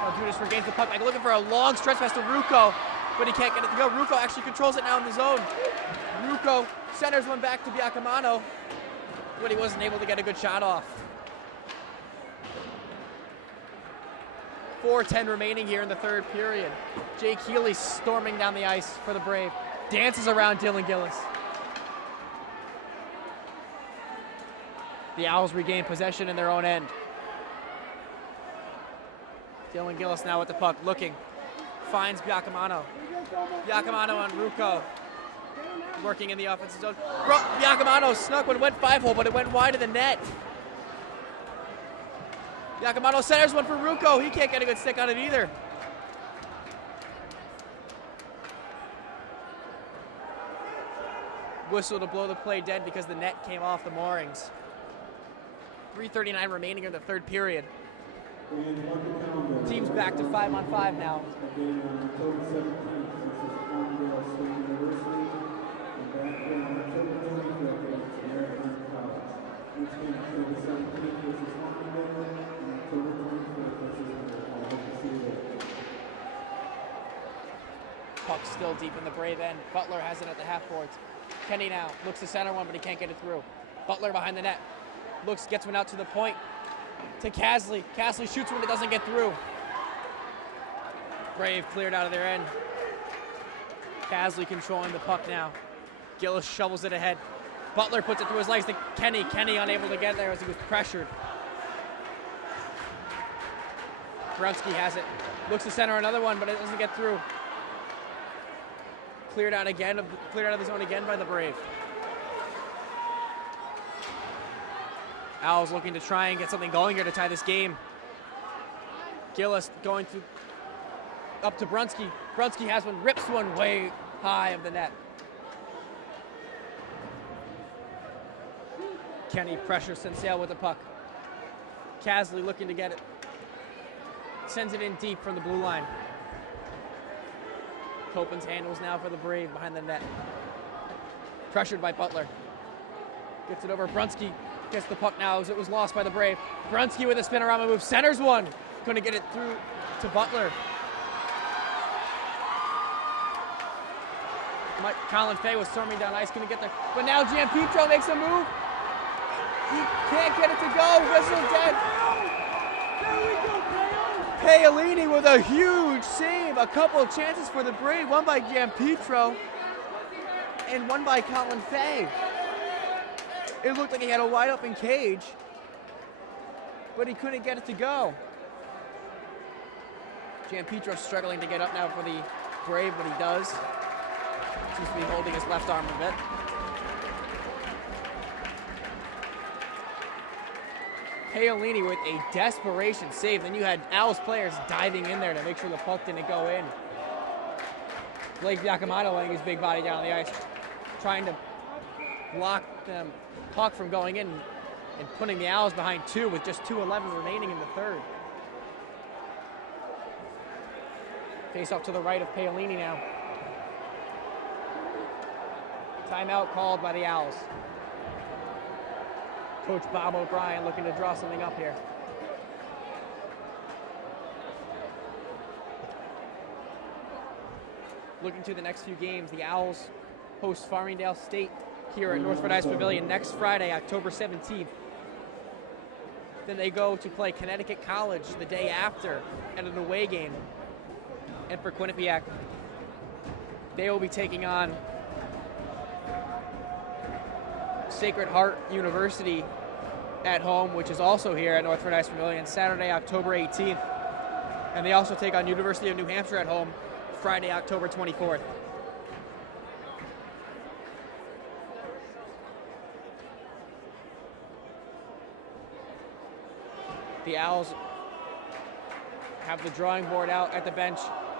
Del Judas regains the puck back. Looking for a long stretch pass to Rucco, but he can't get it to go. Rucco actually controls it now in the zone. Rucco centers one back to Biaccamano, but he wasn't able to get a good shot off. 4:10 remaining here in the third period. Jake Healy storming down the ice for the Brave. Dances around Dylan Gillis. The Owls regain possession in their own end. Dylan Gillis now with the puck, looking. Finds Biaccamano. Biaccamano on Rucco. Working in the offensive zone. Biaccamano snuck one, went 5-hole, but it went wide of the net. Biaccamano centers one for Rucco. He can't get a good stick on it either. Whistle to blow the play dead because the net came off the moorings. 3:39 remaining in the third period. Team's back to 5-on-5 now. Puck still deep in the Brave end. Butler has it at the half boards. Kenny now looks to center one, but he can't get it through. Butler behind the net. Looks, gets one out to the point. To Casley. Casley shoots one, it doesn't get through. Brave cleared out of their end. Casley controlling the puck now. Gillis shovels it ahead. Butler puts it through his legs to Kenny. Kenny unable to get there as he was pressured. Brunski has it. Looks to center another one, but it doesn't get through. Cleared out of the zone again by the Brave. Owls looking to try and get something going here to tie this game. Gillis going through up to Brunski. Brunski has one, rips one way high of the net. Kenny pressures Sinclair with the puck. Casley looking to get it. Sends it in deep from the blue line. Copens handles now for the Brave behind the net. Pressured by Butler. Gets it over. Brunski gets the puck now as it was lost by the Brave. Brunski with a spinorama move. Centers one. Couldn't get it through to Butler. Colin Fay was storming down ice. Couldn't get there. But now Gianpietro makes a move. He can't get it to go. Whistle dead. Paolini with a huge save. A couple of chances for the Brave. One by Gianpietro and one by Colin Fay. It looked like he had a wide open cage, but he couldn't get it to go. Gianpietro struggling to get up now for the Brave, but he does. Seems to be holding his left arm a bit. Paolini with a desperation save. Then you had Owls players diving in there to make sure the puck didn't go in. Blake Biaccamano laying his big body down on the ice, trying to block the puck from going in and putting the Owls behind two with just 2:11 remaining in the third. Face off to the right of Paolini now. Timeout called by the Owls. Coach Bob O'Brien looking to draw something up here. Looking to the next few games, the Owls host Farmingdale State here at Northford Ice Pavilion next Friday, October 17th. Then they go to play Connecticut College the day after at an away game. And for Quinnipiac, they will be taking on Sacred Heart University at home, which is also here at Northford Ice Pavilion, Saturday, October 18th. And they also take on University of New Hampshire at home, Friday, October 24th. The Owls have the drawing board out at the bench,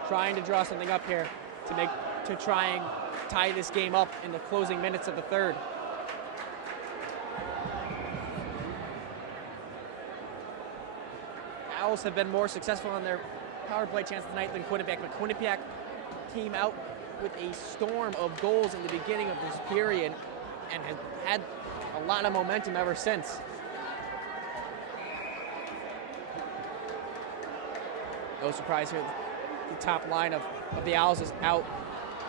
trying to draw something up here to try and tie this game up in the closing minutes of the third. Owls have been more successful on their power play chance tonight than Quinnipiac, but Quinnipiac came out with a storm of goals in the beginning of this period and has had a lot of momentum ever since. No surprise here, the top line of the Owls is out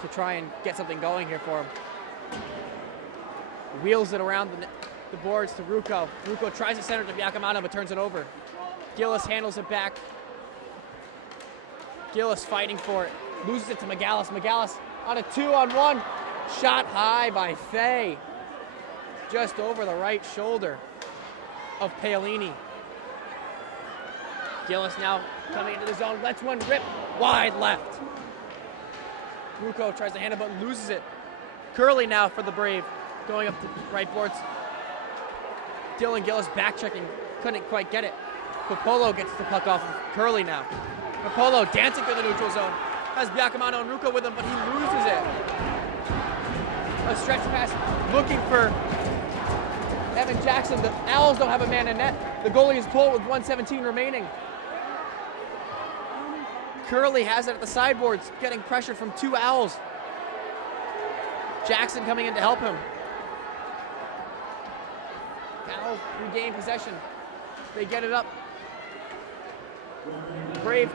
to try and get something going here for him. Wheels it around the boards to Rucco. Rucco tries to center to Biaccamano, but turns it over. Gillis handles it back. Gillis fighting for it. Loses it to McGallis. McGallis on a 2-on-1. Shot high by Fay. Just over the right shoulder of Paolini. Gillis now coming into the zone. Lets one rip wide left. Rucco tries to hand it, but loses it. Curley now for the Brave. Going up the right boards. Dylan Gillis back checking. Couldn't quite get it. Popolo gets the puck off of Curley now. Popolo dancing through the neutral zone. Has Biaccamano and Rucco with him, but he loses it. A stretch pass looking for Evan Jackson. The Owls don't have a man in net. The goalie is pulled with 1:17 remaining. Curley has it at the sideboards, getting pressure from two Owls. Jackson coming in to help him. Owls regain possession. They get it up. Brave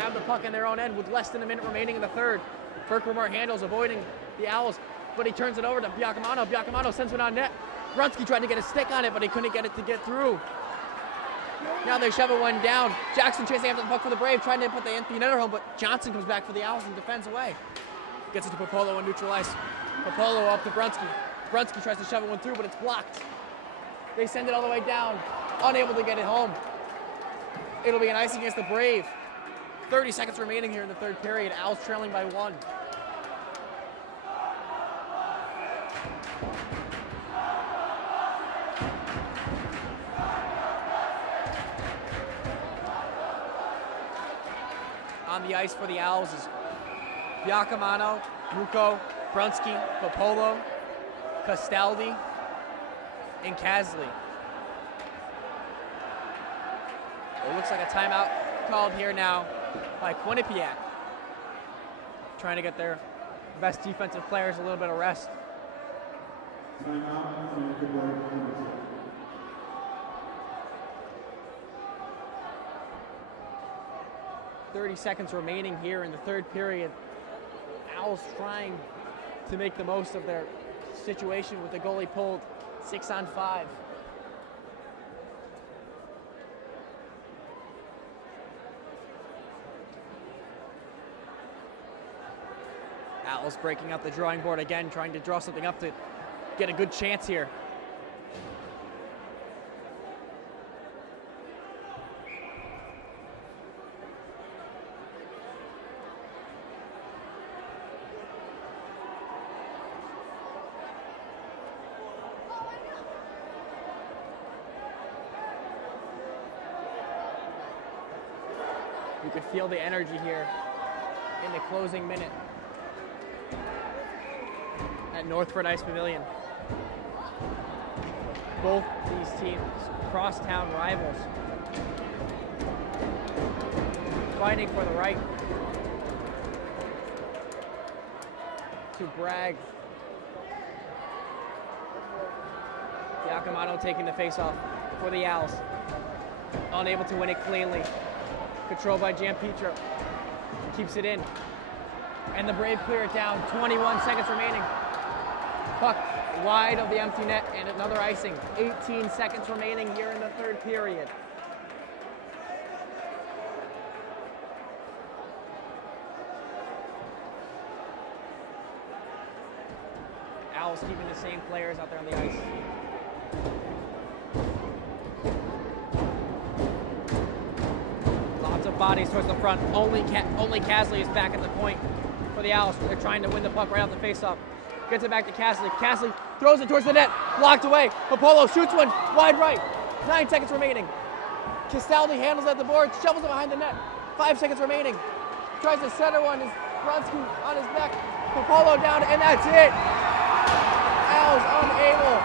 have the puck in their own end with less than a minute remaining in the third. Berkramar handles, avoiding the Owls, but he turns it over to Biaccamano. Biaccamano sends it on net. Brunski tried to get a stick on it, but he couldn't get it to get through. Now they shove it one down. Jackson chasing after the puck for the Brave, trying to put the empty netter home, but Johnson comes back for the Owls and defends away. Gets it to Popolo on neutral ice. Popolo up to Brunski. Brunski tries to shove it one through, but it's blocked. They send it all the way down, unable to get it home. It'll be an icing against the Brave. 30 seconds remaining here in the third period. Owls trailing by 1. On the ice for the Owls is Biaccamano, Rucco, Brunski, Popolo, Castaldi, and Casley. It looks like a timeout called here now by Quinnipiac. Trying to get their best defensive players a little bit of rest. Timeout, Quinnipiac Brave. 30 seconds remaining here in the third period. Owls trying to make the most of their situation with the goalie pulled 6-on-5. Owls breaking out the drawing board again, trying to draw something up to get a good chance here. You could feel the energy here in the closing minute at Northford Ice Pavilion. Both these teams, crosstown rivals, fighting for the right to Bragg. Giacomo taking the face-off for the Owls. Unable to win it cleanly. Controlled by Gianpietro. Keeps it in. And the Brave clear it down. 21 seconds remaining. Puck wide of the empty net and another icing. 18 seconds remaining here in the third period. Owls keeping the same players out there on the ice. Lots of bodies towards the front. Only Casley is back at the point for the Owls. They're trying to win the puck right off the faceoff. Gets it back to Casley. Casley throws it towards the net. Blocked away. Popolo shoots one wide right. 9 seconds remaining. Castaldi handles at the board. Shovels it behind the net. 5 seconds remaining. Tries to center one. Is Bronsky on his back. Popolo down, and that's it. Owls unable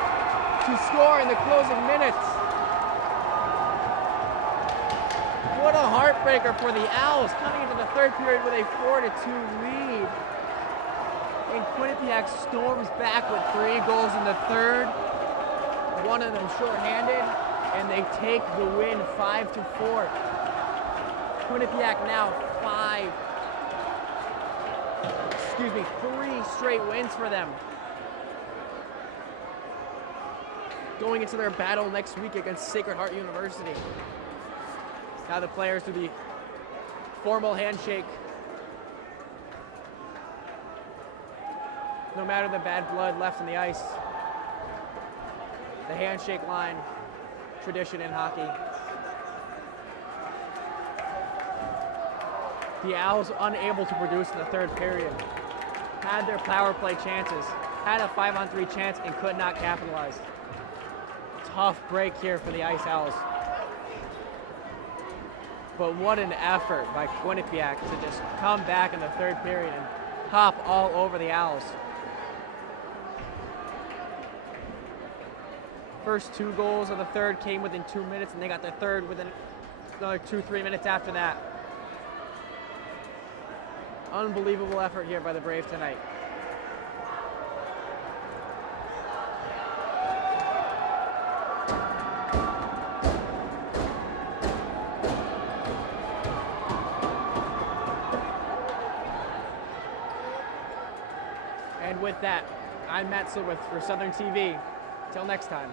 to score in the closing minutes. What a heartbreaker for the Owls, coming into the third period with a 4-2 lead. And Quinnipiac storms back with 3 goals in the third. One of them shorthanded, and they take the win 5-4. Quinnipiac now 3 straight wins for them. Going into their battle next week against Sacred Heart University. Now the players do the formal handshake. No matter the bad blood left in the ice, the handshake line, tradition in hockey. The Owls unable to produce in the third period. Had their power play chances, had a 5-on-3 chance and could not capitalize. Tough break here for the Ice Owls. But what an effort by Quinnipiac to just come back in the third period and hop all over the Owls. First 2 goals of the third came within 2 minutes, and they got their third within another 2-3 minutes after that. Unbelievable effort here by the Braves tonight. And with that, I'm Matt Silworth for Southern TV. Till next time.